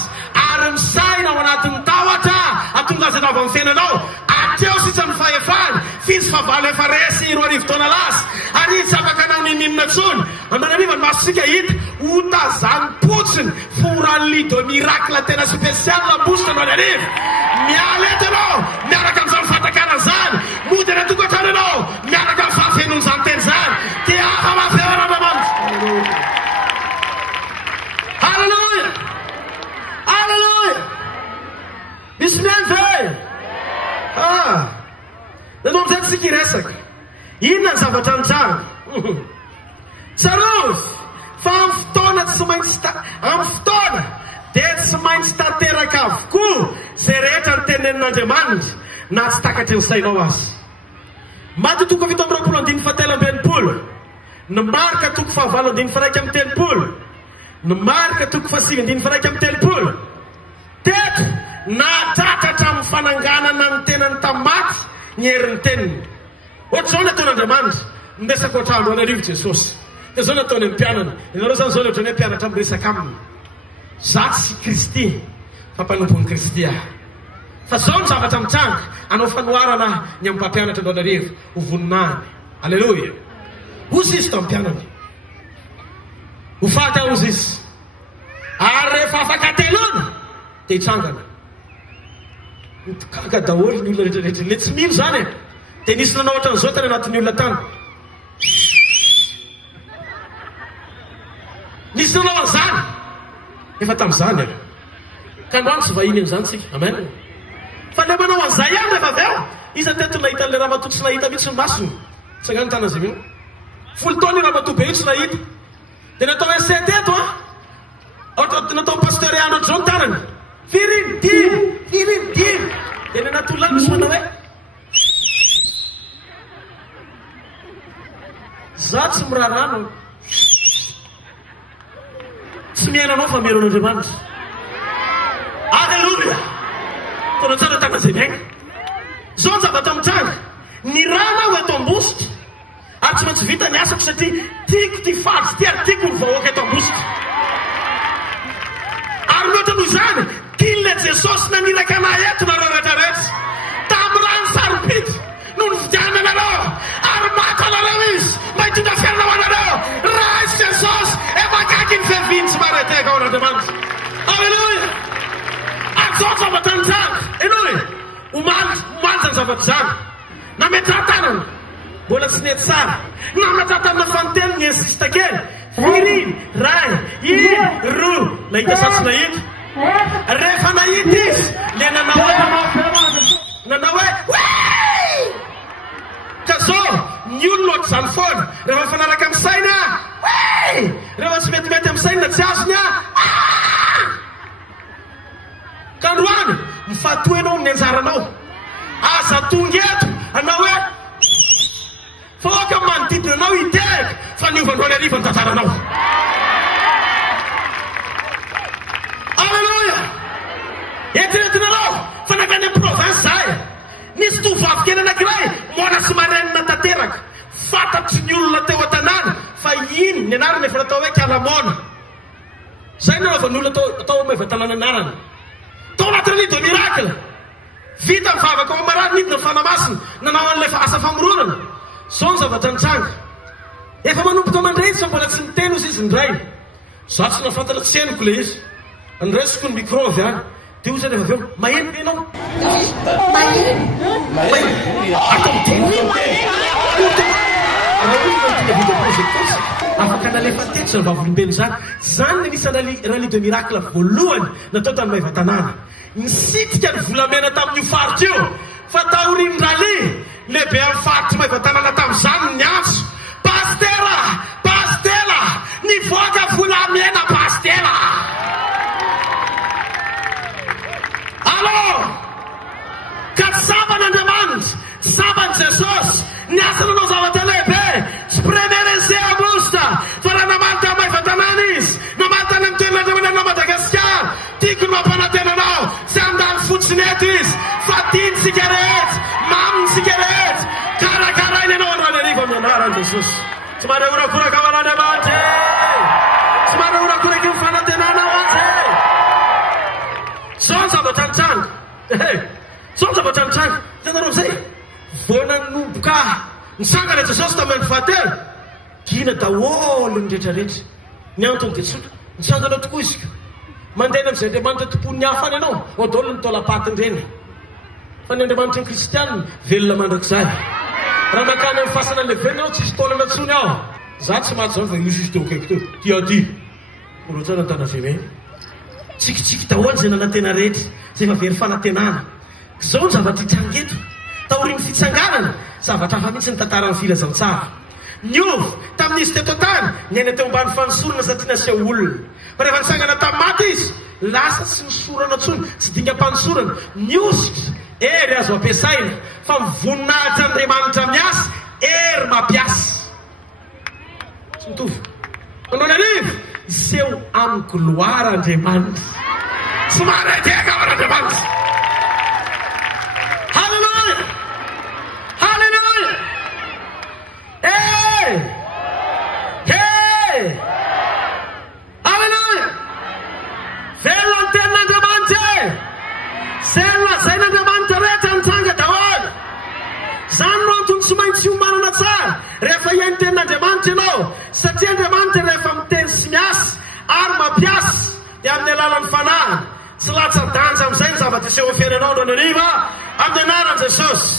ary misaina ao anatin'ny tahotra atonga azy anao amin'ny fiainanao. Atreo sisa ny fahefany fizy fa valo efa resy 2 taona lasa ary tsy afaka naninina tsony. Amanariva ny masosika hita hotazany potsiny forali de miracle tena spécial lambositra no ariva miala eto anao miaraka amin'izany fatakana zany mody ana tokantrano anao miaraka amin'ny fahafenony zany teny zany dia afa mafeon'Andriamanitra. Halleluja, halleluja. Misy miany ve? Nanao amin'izay tsika hiresaka inona ny zavatra nitranga tsarovy fa amin'ny fotoana tsy maintsy amin'ny fotoana dia tsy maintsy tanteraka avokoa zay rehetra ny tenenin'Andriamanitra na tsy takatry ny sainao azy. Maty toko 7:17 ny marika toko 9:1-3 ny marika toko 9:1-3 teto nahatratra amin'ny fananganana ny tenany tamaty ny herin'ny teniny. Ohatr'izao ny ataon'Andriamanitra miresaka ohatrandro anarivo Jesosy dia zao ny ataony amin'ny mpianana. Ianareo zany zao ohatrany hoe mpianatra miresaka aminy za tsy Kristy fa mpanompon'ny Kristy aho. Fa zao ny zavatra mitranga anao fanoharana ny amin'ny mpampianatra andro anarivo ho voninany. Alleluja. Hozy izy tao mpianany ho faty aho hozy izy ary rehefa afaka telona dia hitsangana mitokaka daholo ny olona rehetrarehetra le tsy mino zany e. Dia nisy nanao ohatran'izao tany anatin'ny olona tany nisy nanao an'izany efa tamin'izany e ka androany tsy vahiny amin'izany tsika. Amen. Fa le manao an'izay ihany rehefa avy eo iza teto nahita n'le raha matoa tsy nahita mihitsy ny masony tsy angano tana zay mino 10 taona raha matoa be io tsy nahita dia natao ese teto natao pasteur ano zao ny tanany firiny dimy dia ny anatolany misy manao hoe za tsy mirarano tsy miainanao fa miaino an'Andriamanitra. Alleluja. Taona tsara tana zay miaina zao ny zavatra mitranga ny rana ho eto ambositra ary tsy maintsy vita ny asako satria tiako ty faty ty ary tiako ny vahoaka eto ambositra. Ary loatra noho izany tian'le Jesosy naniraka anahy eto nareo rehetrarehetra tamin'ny rano saropity no ny fidianana anareo ary maty anareo izy mahitondra fiainana ho anareo raha izy Jesosy efa akaky ny feviny tsy mareteka ao an'Andriamanitra. Alleluja. Zao zavatra nitranga enoe omaly zany zavatra zany na metratanana mbola tsy nety tsara na metratanana fantelo ny insista kely firy ray roa nahita sa tsy nahita rehefa nahita izy le nanao hoe ka zao ny olona ohatr'izany foana rehefa mifanaraka amin'ny sainy rehefa tsy metimety amin'ny saina tsy azony ka androany mifatoenao ny anjaranao aza tonga eto anao hoe fa oka manodidina anao hiteraka fa niovandroany ariva ny tantaranao. Alleluja. Eritreretinareo fa nakany amin'ny province zay nisy tovavy kely anankiray mbola tsy marenina tanteraka fantatry ny olona teo an-tanàna fa iny ny anarany efa natao hoe Kalamona zay nanaovan'ny olona atao meva tanàna anarany tao anatin'ny de miracle vita mivavaka ao marary nidina fanamasina nanao an'ilay asa famoronana. Zao ny zavatra nitranga efa manomboka mandray izy fa mbola tsy miteny ozy izy ndray za tsy nafantatra tsy henoko le izy andraisiko ny micro avy any dia ozy rehefa avy eo maheno enao atao miteny afaka nalefa teto zany vavolombelo zany zany ny nisy rally de miracle voalohany natao tany Maivatanana nisitika ny volamena tamin'io faritra io fa taoriny rally lehibe amin'ny faritra Maivatanana tamin'izany ny antso pastela nivoaka volamena pastela alors ka saban'Andriamanitra saban Jesosy niasa nanao zavatra lehibe tsy premerense amosta fa raha namalita Maivatanana izy namalita any amin'ny toeran'Andriamanana Madagasikara tiako mampanantenanao tsy andany fotsiny eto izy fa tiantsika rehetra mamitsika rehetra karakarainy ianao androany arivo amin'ny anaran'i Jesosy tsy manehorakoraka aman'Andriamanitra tsy manehorakoraka ny fanantenana azy zao ny zavatra nitranga zao ny zavatra nitranga hitanareo zay vao nanomboka nisangana Jesosy tamin'ny andro fahatelo gina daholo ny rehetrarehetra ny antony dia tsotra nitsangana tokoa isika mandeha amin'izay Andriamanitra tompony hafa any ianao ao daholo ny taolapatiny reny fa ny Andriamanitra ny kristianina velona mandrakizay raha nakany amin'ny fasana an'ilay velona ao tsisy taolana tsony ao za tsy maty zany fa io sisy teo kaiky teo ty orotsana tana vemeny tsikitsiky daholo zay nanantena rehetra zay fa very fanantenana zao ny zavatra hitrangeto taoriny fitsanganana zavatra hafa mihitsy ny tantarany filazantsara niovy tamin'izy teto tany ny aina teo ambany fanosorana satria nasia olona fa rehefa nisangana tamin'ny maty izy lasa tsy misorana tsony tsy dingam-panosorana niosika ery azo ampiasaina fa mivoninahitra Andriamanitra miasa ery mampiasa tsy mitovy manao ny arivo iseho amin'ny gloire Andriamanitra tsy mareteka aman'Andriamanitra halleluja halleluja halleluja velona ny tenin'Andriamanitra zelona zay n'Andriamanitra rehetra nitsanga daholo zany no antony tsy maintsy iomanana tsara rehefa hiainy tenin'Andriamanitra ianao satria Andriamanitra rehefa miteny sy miasa ary mampiasa dia amin'ny alalan'ny fanahiny tsy latsa-danja amin'izay ny zavatra iseho fiainanao andro anariva amin'ny anaran'i Jesosy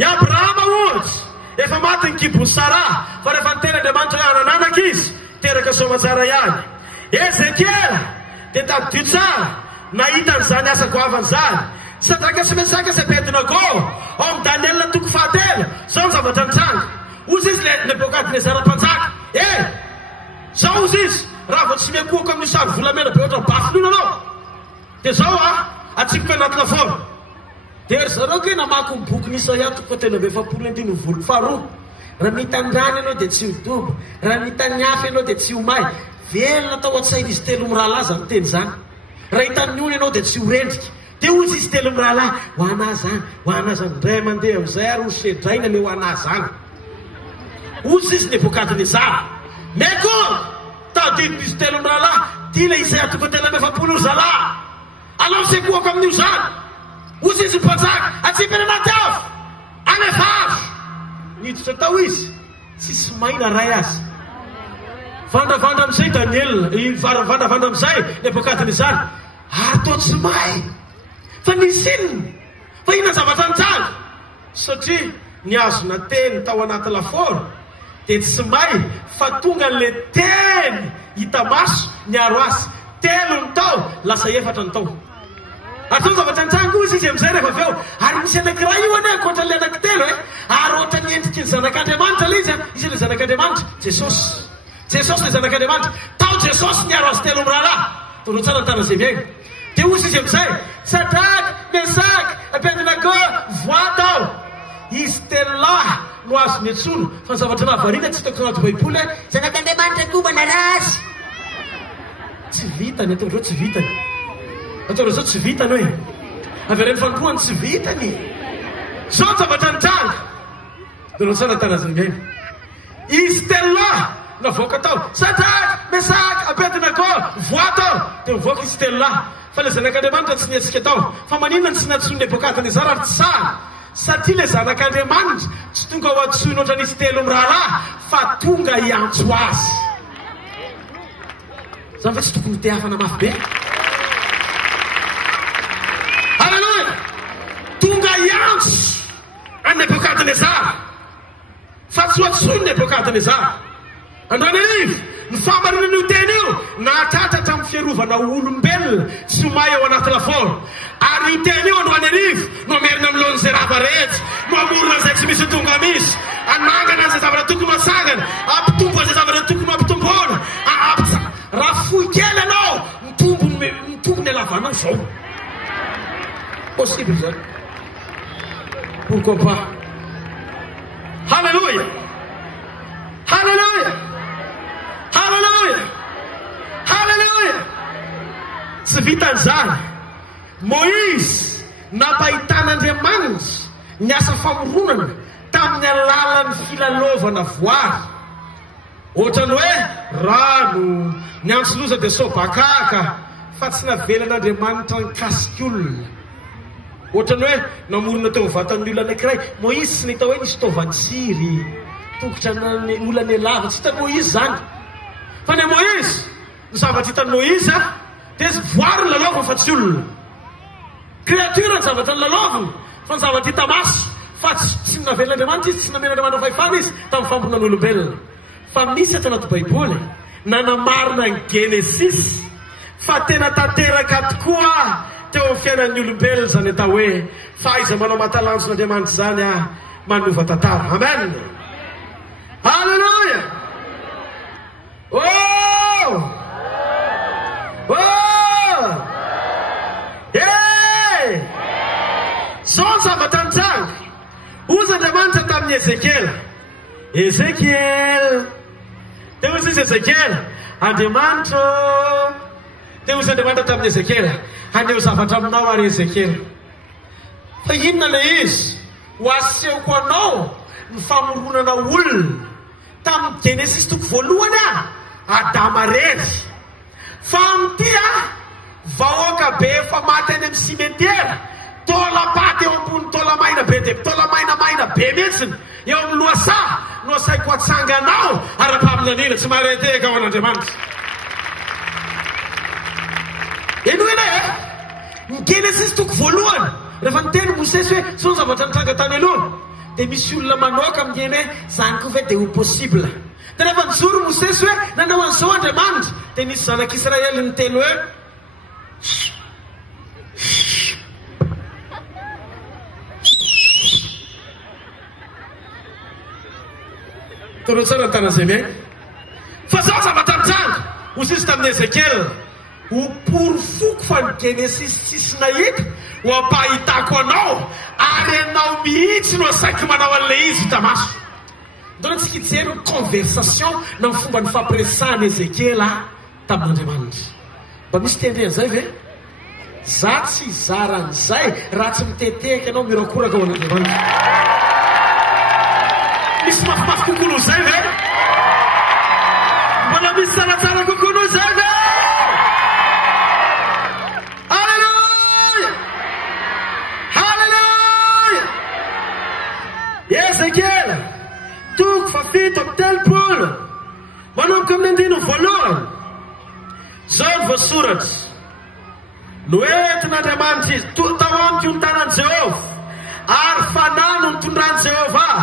i Abrahama ohatra efa maty ny kibony Sara fa rehefa niteny Andriamanitra hoe hanananaka izy teraka soamantsara ihany Ezekiela dia tadio tsara nahita n'izany asa goavany zany Sadraka sy Mesaka sy Abednego ao amin'ny Daniel toko fahatelo zao ny zavatra nitranga ozy izy le Nebukadnezara mpanjaka zao ozy izy raha vao tsy miakohako amin'ny sary volamena be ohatra bafinona anao dia zao atsikoka anaty lafaoro dia ry zareo ke namaky ny boky n'Isaia toko telo amby efapolo andimy volo faharoa raha mitandrany ianao dia tsy hodobo raha mitany hafa ianao dia tsy homay velona tao an-tsaina izy telo mirahalaza miteny zany raha hitan'ny ony ianao dia tsy horendrika dia ozy izy telo mirahalahy ho ana zany ndray mandeha amin'izay ary hosedraina le ho ana zany ozy izy Nebukadnezara meko tadidin'izy telo mirahalahy ty le Isaia toko telo amby efapolo zalahy alao sekoako amin'io zany ozy izy mpanjaka atsipany anaty afo anefafo niditra tao izy tsisy maina ray azy vandravandra amin'izay Daniel vandravandra amin'izay Nebukadnezara ary tao tsy may fa nisy inona fa inona zavatra nitranga satria niazona teny tao anaty lafaoro dia tsy may fa tonga n'le teny hita maso niaro azy telo ny tao lasa efatra ny tao atao zavatra nitranga ozy izy amin'izay rehefa avy eo ary misy anankiray io ane akoatra le anankitelo ary ohatra ny endriky ny zanak'Andriamanitra le izy le zanak'Andriamanitra Jesosy le zanak'Andriamanitra tao Jesosy niaro azy telo mirahalahy toro tsara ny tana zay miaina dia ozy izy amin'izay Sadraka Mesaka Abednego voa tao izy telo lahy no azo ny antsoina fa ny zavatra nahavariana tsy hitako anaty baiboly zanak'Andriamanitra kobana razy tsy vitany ataondreo tsy vitany ataondreo zao tsy vitany hoe avy reny fandroany tsy vitany zao ny zavatra nitranga toro tsara tana zay miaina izy telo lahy navoaka tao Sadraka Mesaka Abednego voa tao dia mivoaka izy telo lahy fa le zanak'Andriamanitra tsy niatsika tao fa maninona ny tsy natsony Nebukadnezara ary tsy sahana satria le zanak'Andriamanitra tsy tonga ho atsoina oatra nisy telo mirahalahy fa tonga hiantso azy zany fa tsy tokony te hafana mafy be halleluja tonga hiantso any Nebukadnezara fa tsy ho atsoina Nebukadnezara Androany arivo ny famarina n'io teny io nahatratra amin'ny fiarovana olombelona tsy may eo anaty laforo. Ary io teny io androany arivo no amerina amin'ny lohan'izay rava rehetra, no amorona izay tsy misy tonga misy, anangana izay zavatra tokony hatsangana, ampitombo izay zavatra tokony ampitomboana. Raha fohy kely anao mitombo ny alavanao zao. Possible zany. Pourquoi pas? Halleluja! Halleluja! Halleluja! Halleluja! Tsy vitan'izany, Moïse nampahitan'Andriamanitra ny asa famoronana tamin'ny alalan'ny filalaovana voary. Ohatrany hoe rano, ny antsiloza dia sobakaka, fa tsy navelan'Andriamanitra ny kasik'olona. Ohatrany hoe namorona teo vatan'ny olona anankiray, Moïse tsy nahita hoe nisy taovan-tsiry tongotra ny olana elava, tsy hitan'ny Moïse zany. Fa ny Moïse, ny zavatra hitan'ny Moïse dia voary ny lalaovana fa tsy olona. Créature ny zavatra ny lalaovana fa ny zavatra hita maso, fa tsy navelan'Andriamanitra izy, tsy namen'Andriamanitra fahefana izy tamin'ny famporan'olombelona. Fa misy ato anaty baiboly nanamarina ny Genesis fa tena tanteraka tokoa teo amin'ny fiainan'ny olombelona zany atao hoe faiza manao mahatalanjon'Andriamanitra zany manova tantara. Amen. Halleluja! Oh! Oh! Hey! Zao zavatra nitranga ozy Andriamanitra tamin'ny Ezekiel. Teo izy Ezekiel, Andriamanitra. Teo izy Andriamanitra tamin'ny Ezekiel, haneo zavatra aminao ary Ezekiel. Fa inona le izy? Ho asehoko anao ny famoronana olona tamin'ny Genesis toko voalohany Adama rery. Fa amin'ity vahoaka be efa maty any amin'ny simetiera, tolapaty eo ambony tolamaina be dia tolamaina be mihitsiny eo amin'ny loasa no asaiko atsanganao ara-paminanina tsy mareteka ao an'Andriamanitra. Eno ene ny Genesis toko voalohany rehefa niteny Mosesy hoe so ny zavatra nitranga tany aloha dia misy olona manoaka amin'ny hoe zany koa ve dia ho possible. Dia rehefa nijoro Mosesy hoe nanao an'izao Andriamanitra dia nisy zanak'Israely niteny hoe toro tsara tana zay me. Fa zao zavatra nitranga Mosesy tamin'ny Ezekiel ho porofoko fa ny Genesis tsisy nahita ho ampahitako anao ary anao mihitsy no asaiko manao an'ilay izy hita maso. Ndona tsika hijery ny conversation na ny fomba ny fampiresahany Ezekiel tamin'Andriamanitra. Mba misy tendren'izay ve? Za tsy zaran'izay raha tsy miteteka anao mirakoraka ao an'Andriamanitra. Misy mafimafy kokoa noho zay ve? Mbola misy tsaratsara kokoa noho zay ve? Halleluja! Halleluja! Ezekiel toko fafito amin'ny telopolo manomboka amin'ny andino voalohany. Zao ny voasoratra: noentin'Andriamanitra izy tao amiko ny tanan'i Jehovah ary fanano ny tondrany Jehovah.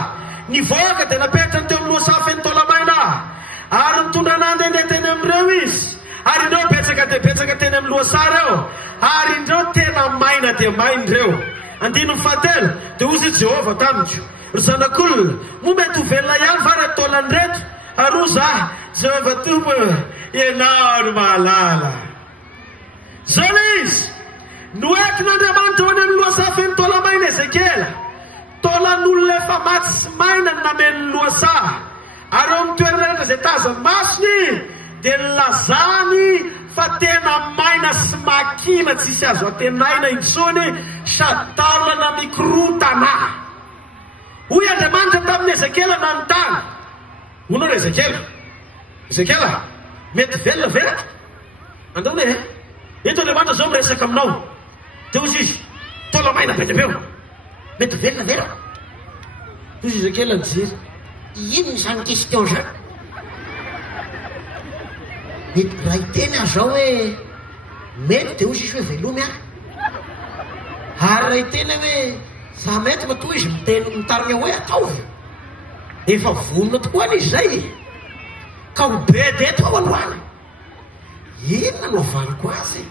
Nivoaka dia napetrany teo amin'ny loasa feno tolamaina ary nitondrana andehandeha teny amin'ireo izy, ary indreo betsaka dia betsaka teny amin'ny loasa reo, ary indreo tena maina dia maina ireo. Andino fahatelo dia ozy Jehovah tamiko: ry zanak'olona, mo mety ho velona ihany va reto taolany reto? Ary oza Jehovah Tompo, ianao no mahalala. Zao izy noentin'Andriamanitra ho any amin'ny loasa feno tolamaina Ezekiel, tolan'olona efa maty sy maina ny nameny loasa, ary eo amin'ny toerana rehetra izay tazany masony dia nilazany fa tena maina sy makina, tsisy azo atenaina intsony sady talana mikorotana. Hoy Andriamanitra tamin'ny Ezekiel nanontany: honao ry Ezekiel, mety velona ve? Andao ne eto Andriamanitra zao miresaka aminao. Teo izy tolamaina be dia be mety velona ve? Izy Ezekiel nijery: ino zany question zany? Mety raha hiteny azy zao hoe mety dia ozy izy hoe velomy ary raha hiteny hoe za mety matoa izy mitarina hoe ataovy, efa vonona tokoa izy zay. ka ho be deto ao androany. Inona no avaloko azy?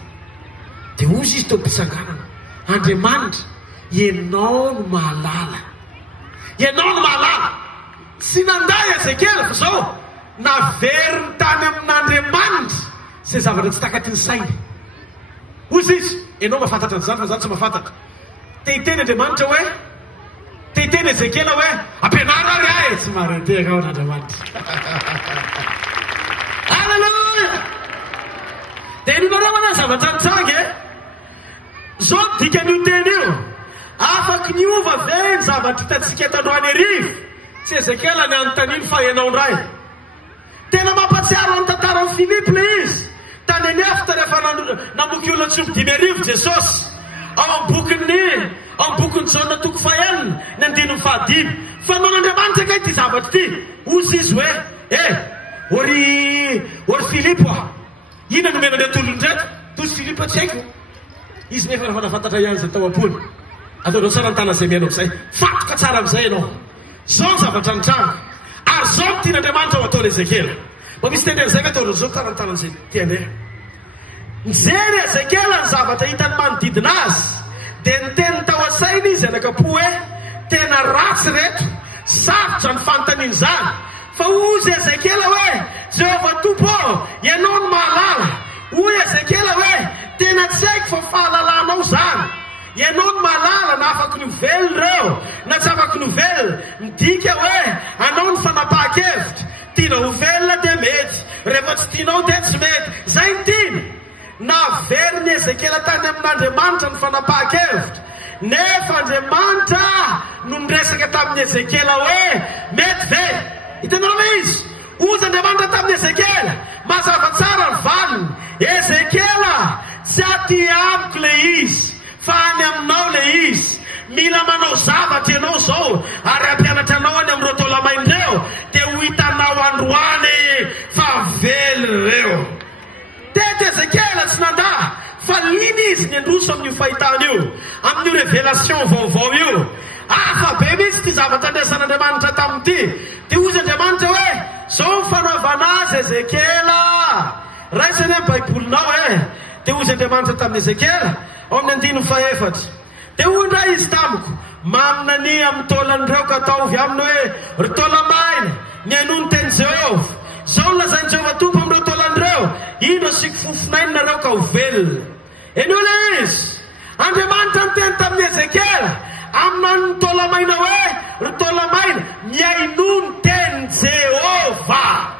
Dia ozy izy teo am-pisanganana, Andriamanitra, ianao no mahalala. Ianao no mahalala. Sy nanday Ezekela fa zao navery ny tany amin'Andriamanitra izay zavatra tsy takaty ny sainy. Ozy izy, ianao mahafantatra an'izany fa zany tsy mahafantatra. Tehiteny Andriamanitra hoe, tehiteny Ezekela hoe, ampianara ary ahy tsy mahareteka ao n'Andriamanitra. Halleluja! Dia ninareo mana zavatra nitsangy e. Zao dika n'io teny io, afaky niova ve ny zavatra hitatsika tandroany arivo, tsy Ezekela ny anontaniany fa ianao ndray. Tena mampatsiaro ny tantaran'i Filipo le izy tany aniafta rehefa namoky olona tsy dimy arivo Jesosy ao am-bokin'ny Jaona toko fahaenina ny andininy fahadimy. Fa man'Andriamanitra kay ty zavatra ty. Ozy izy hoe ory Filipo ah, ina no mena ny atolony ndraiky? Tozy Filipo tsy haiko. Izy nefa rehefa nafantatra ihany zay tao am-pony, ataonao tsara ny tana zay mianao amizay, fatoka tsara amizay ianao. Zao ny zavatra nitranga ary zao ny tian'Andriamanitra ho ataony Ezekela. Mba misy teny an'izay ataonao zao tara ny tana zay tiany. Mijery Ezekela ny zavatra hitany manodidina azy, dia ny teny tao asaina izy anakapo hoe tena ratsy reto, sarotra ny fanontaniana izany. Fa ozy Ezekela hoe, Jehovah Tompo, ianao no mahalala. Hoy Ezekela hoe, tena tsy haiko fa fahalalanao zany. Ianao no mahalala na afaky novely reo na tsy afaky novely. Midika hoe anao ny fanapahan-kevitra. Tianao velona dia mety, rehefa tsy tianao dia tsy mety. Zay ny tiany. Navery ny Ezekela tany amin'Andriamanitra ny fanapahan-kevitra. Nefa Andriamanitra no miresaka tamin'ny Ezekela hoe mety ve. Hitanao ve izy? Ozy Andriamanitra tamin'ny Ezekela, mazava tsara ny valiny. Ezekela, tsy aty amiko le izy, fa any aminao le izy. Mila manao zavatra ianao zao, ary ampianatra anao any amin'ireo taolamain'ireo, dia ho hitanao androany fa vely reo. Teto Ezekela tsy nandà, fa liny izy ny androso amin'io fahitana io, amin'io révélation vaovao io. Afa be mihitsy ty zavatra andraisan'Andriamanitra tamin'ity. Dia ozy Andriamanitra hoe, zao ny fanaovana azy Ezekela. Raisany amin'ny baibolinao dia ozy Andriamanitra tamin'ny Ezekela ao amin'ny andininy fahaefatra. Dia hoy ndray izy tamiko, mamina ny amin'ny taolan'ireo ka ataovy aminy hoe ry taolamaina ny hainoa ny teny Jehovah. Zao ny lazainy Jehovah Tompo amin'ireo taolan'ireo, ino asiako fofinainareo ka ho velona. Eny hoe le izy Andriamanitra niteny tamin'ny Ezekela amin'ny taolamaina hoe ry taolamaina mihainoa ny teny Jehovah.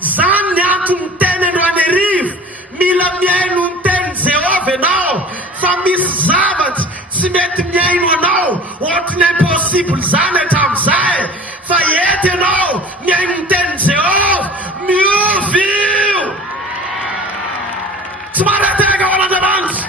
Zany ny antony teny androany arivo, mila mihaino ny teny Jehovah ianao, fa misy zavatra tsy mety mihaino anao, ohatry ny impossible zany hatramin'izay. Fa eto ianao mihaino ny teny Jehovah, miovy io. Tsy marateka ao an'Andriamanitra.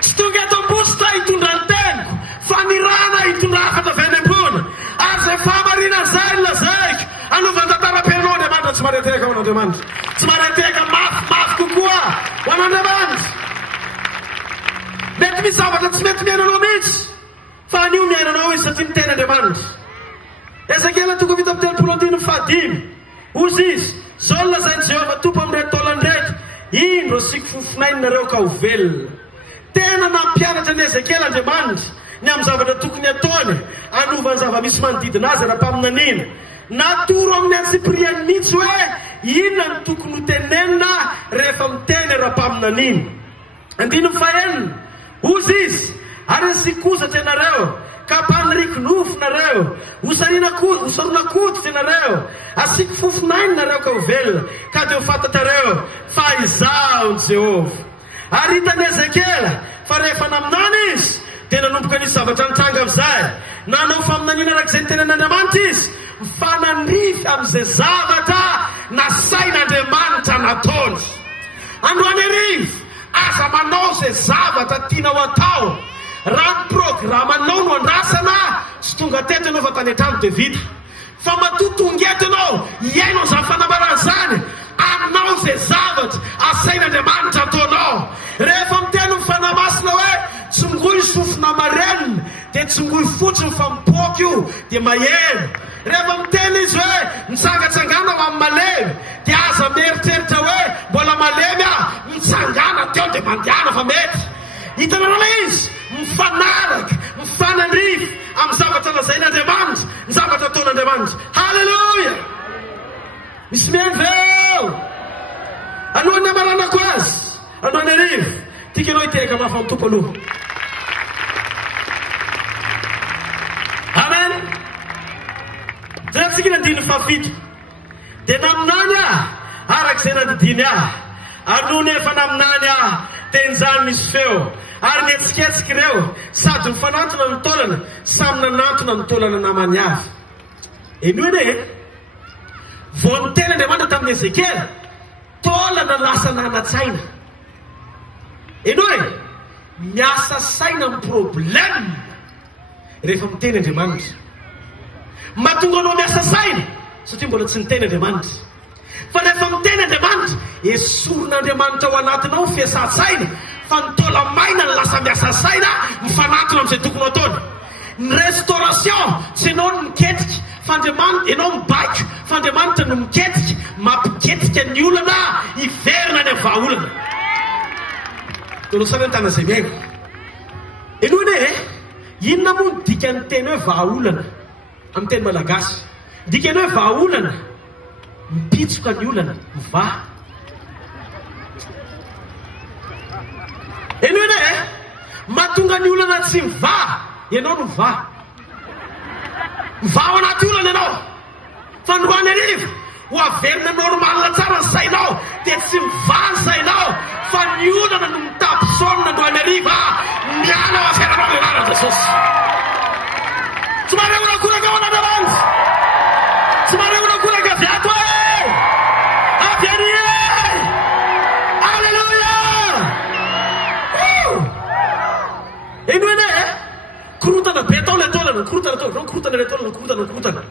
Tsy tonga eto am-bositra hitondra ny teniko, fa ny rana hitondra hafatra avy any ambony. Ary zay famarina zay ny lazaiko, anaovan-tantara-penao Andriamanitra. Tsy marateka ao an'Andriamanitra. Tsy marateka mafimafy kokoa ho an'Andriamanitra. Mety misy zavatra tsy mety miainanao mihitsy, fa anio miainanao izy satria miteny Andriamanitra. Ezekela toko vita amin'ny telopolo andiny fahadimy. Ozy izy, zao ny lazainy Jehovah Tompo amin'ireo taolan'irety, ino ro asiako fofinainareo ka ho velona. Tena nampianatra ny Ezekela Andriamanitra ny amin'ny zavatra tokony ataony, anovany zava-misy manodidina azy ara-paminaniana. Natoro amin'ny antsipriany mihitsy hoe inona ny tokony ho tenenina rehefa miteny ara-paminaniana. Andininy fahaenina. Ozy izy, ary nisikozatra ianareo, ka mpaniriky nofinareo, hosarona koditra ianareo, asiako fofinainareo ka ho velona, ka dia ho fantatrareo fa izaho ny Jehovah. Ary hitany Ezekela fa rehefa naminany izy, dia nanomboka nisy zavatra nitranga amin'izay. Nanao faminaniana arak'izay ny tenen'Andriamanitra izy, mifanandrify amin'izay zavatra nasain'Andriamanitra nataony. Androany arivo, aza manao zay zavatra tianao atao. Raha ny programanao no andrasana, tsy tonga teto ianao fa tany an-trano dia vita. Fa matotonga eto ianao, iaino an'izany fanambarana zany, anao zay zavatra asain'Andriamanitra ataonao. Rehefa miteny ny fanamasina hoe tsongoy sofina marenina, dia tsingoy fotsiny fa mipoaka io dia maheno. Rehefa miteny izy hoe mitsangatsangana ho amin'ny malemy dia aza mieritreritra hoe mbola malemy mitsangana teo dia mandehana fa mety. Hitanao ilay izy mifanaraka mifanandrify amin'ny zavatra lazain'Andriamanitra, ny zavatra ataon'Andriamanitra. Halleluja! Misy mihaino veo alohan'ny amaranako azy alohan'ny arivo tika ianao hiteraka mafy amin'ny tompo aloha. Amen. Zay andiny fafito dia naminany arak'izay nadidiny anono efa naminany tenjany misy feo ary nietsiketsika ireo sady mifanantona ny taolana samy nanantona ny taolana namany avy. Enoiny vao niteny Andriamanitra tamin'ny Ezekela taolana lasa nanatsaina. Enoe miasa saina amin'ny problème rehefa miteny Andriamanitra. Mahatonga anao miasa saina satria mbola tsy niteny Andriamanitra. Fa rehefa miteny Andriamanitra esorin'Andriamanitra ao anatinao fiasan-tsaina fa ny taolamaina ny lasa miasa saina mifanantona amin'izay tokony ataony. Ny restauration tsy ianao no miketrika fa Andriamanitra, ianao mibaiko fa Andriamanitra no miketrika mampiketrika ny olana hiverina ny vahaolana. Tolosana ny tana izay miaiko. Enoiny inona moa ny dikany teny hoe vahaolana amin'ny teny malagasy? Dikany hoe vahaolana mipitsoka ny olana mivaha. Enoiny mahatonga ny olana tsy mivaha ianao no mivaha. Mivaha ao anaty olana ianao fa ny hoany arivo ho averina normalina tsara ny sainao dia tsy mivaha ny sainao fa ny olana no mitapisaonina ny hoany arivo miala ao afiaranao ny anarana Jesosy. Tsy mare onakoraka ao an'Andriamanitra, tsy mare onakoraka avy ato avy ary alleluia. Enoiny korotana be tao le taolana, korotana tao, korotana le taolana, korotana.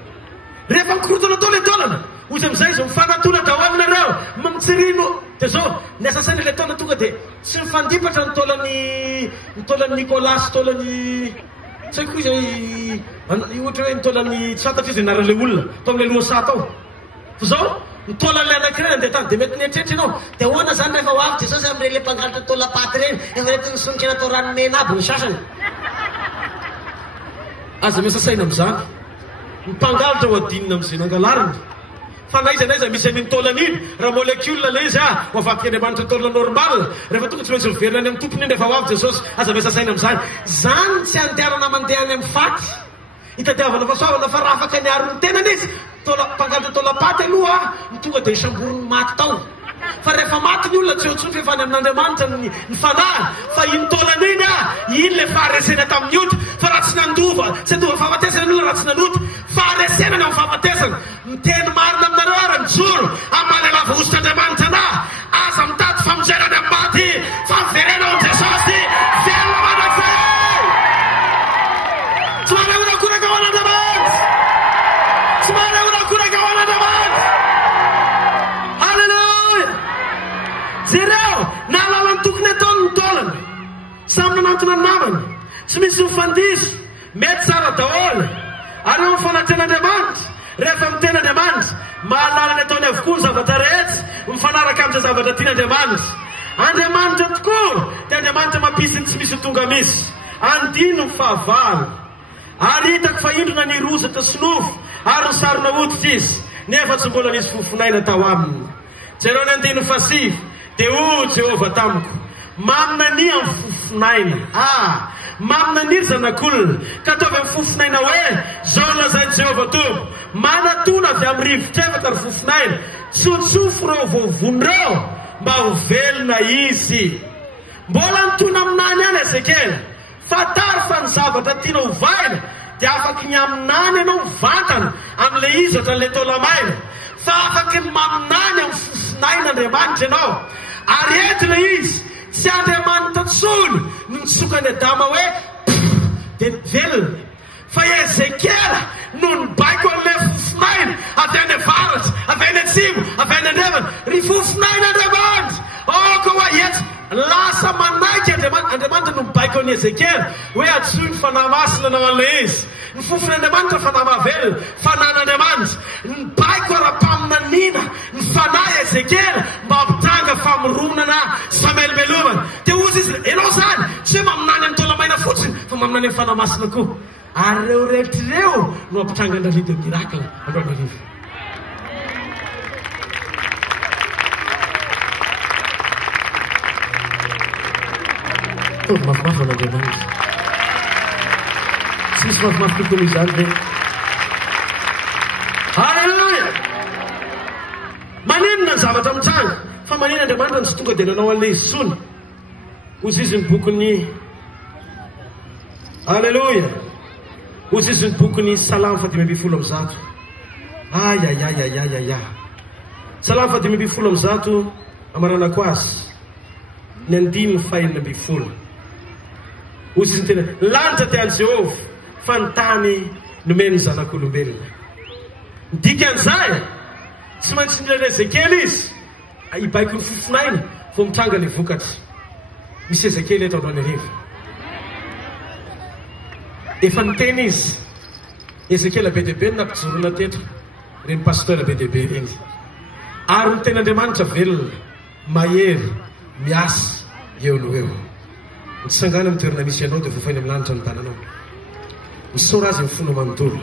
Rehefa korotana tao le taolana ozy amin'izay izy mifanatona daholo nareo mitsirino dia zao ny asa saina le taolana tonga dia tsy mifandipatra ny taolan'ny Nicolas, taolan'ny tsy haiko izy ohatra hoe ny taolan'ny tsy fantatra izy anarale olona tao amin'ilay loasa tao. Fa zao ny taolan'ilay anankiray dia tany dia mety nietreritra ianao dia hoana zany rehefa ho avy Jesosy amin'ireny mpangalatra taolapaty ireny efa rety nisonitrana atao ranomena aby ny sasany. Aza miasa saina amin'izany mpangalatra ho adinina amin'izay nangalariny fa naiza misy an'iny taolana iny raha molécule ilay izy ho avadika Andriamanitra taolana normal rehefa tonga tsy maintsy miverina any amin'ny tompony iny rehefa ho avy Jesosy. Aza miasa saina amin'izany. Zany tsy andehanana mandeha any amin'ny faty hitadiavana fahasoavana fa raha afaka niaro ny tenany izy mpangalatra taolapaty aloha ny tonga dia isamborony maty tao. Fa rehefa maty ny olona tsy eo tsony fefany amin'Andriamanitra ny fanahy fa iny taolana iny iny le faharesena tamin'ny ota fa raha tsy nandova tsy andova fahafatesana ny olona raha tsy nanota faharesena ny amin'ny fahafatesana. Miteny marina aminareo ary mijoro amin'ny lava ositr'Andriamanitra na aza mitady famonjerany amin'ny maty fa miverena ao Jesosy velona manafay. Tsy mare onakoraka ao an'Andriamanitra, tsy mare onakoraka ao an'Andriamanitra. Halleluja. Jereo naalala ny tokony ataony ny taolana samy nanantona ny namany tsy misy mifandiso mety tsara daholo ary eo mifanatren'Andriamanitra. Rehefa miteny Andriamanitra mahalala ny ataony avokoa ny zavatra rehetra mifanaraka amin'izay zavatra tian'Andriamanitra. Andriamanitra tokoa dia Andriamanitra mampisy ny tsy misy tonga misy. Andino ny fahavalo ary hitako fa indrona ny rozatra sy nofo ary ny sarona hoditra izy nefa tsy mbola nisy fofinaina tao aminy. Jereo ny andino fasivy dia o Jehova tamiko mamina ny amin'ny fofinaina mamina niry zanak'olona ka ataovy amin'ny fofinaina hoe zao lazainy Jehova tompo manatona avy amin'ny rivotr'efatra ary fofinaina tsotsofo reo vovonireo mba ho velona izy. Mbola nitona aminany any Ezekela fatary fa ny zavatra tiana hovaina dia afaky ny aminany ianao mivantana amin'ilay izy ohatran'ilay taolamaina fa afaky ny maminany amin'ny fofinain'Andriamanitra ianao. Ary eto ilay izy tsy Andriamanitra tsony no nitsokany Adama hoe dia velona fa Ezekela no nibaiko an'ilay fofinaina avy any avaratra avy any atsimo avy any andrevana ry fofinain'Andriamanitra. Ka hoa eto lasa manaiky Andriamanitra no mibaiko an'i Ezekely hoe atsoy ny fanahy masina nao an'ilay izy. Ny fofon'Andriamanitra fanahy mahavelona, fanan'Andriamanitra. Mibaiko ara-paminaniana ny fanahy Ezekely mba hampitanga famoronana na samelmelomana. Dia ozy izy, ianao zany tsy hoe maminany amin'ny taolamaina fotsiny fa maminany amin'ny fanahy masina koa. Ary reo rehetrareo no hampitanga andalida miracle androan'arivo. Mafimafy an'Andriamanitra. Sisy mafimafy tokony izany ve? Halleluja! Maninona ny zavatra mitsanga? Fa manina Andriamanitra ny tsy tonga dia nanao an'ilay izy tsony. Ozy izy ny bokony Halleluja! Ozy izy ny bokony Salamo 5:1. Ayayayayayaya. Salamo 5:1 amaranako azy. Ny 5:4. Ozy izy ny tena lanitra te an'i Jehovah fa ny tany nomeny ny zanak'olombelona. Ny dikan'izay tsy maintsy nilana Ezekely izy hibaiko ny fofonainy vao mitranga ilay vokatra. Misy Ezekely eto Androan'arivo. Efa niteny izy Ezekely be dia be nampijorona teto reny pasteur be dia be reny. Ary ny ten'Andriamanitra velona, mahery, miasa eo no eo. Nitsangana amin'ny toerana misy ianao dia voafainy amin'ny lanitra ny tananao. Misaora azy amin'ny fona manontolo.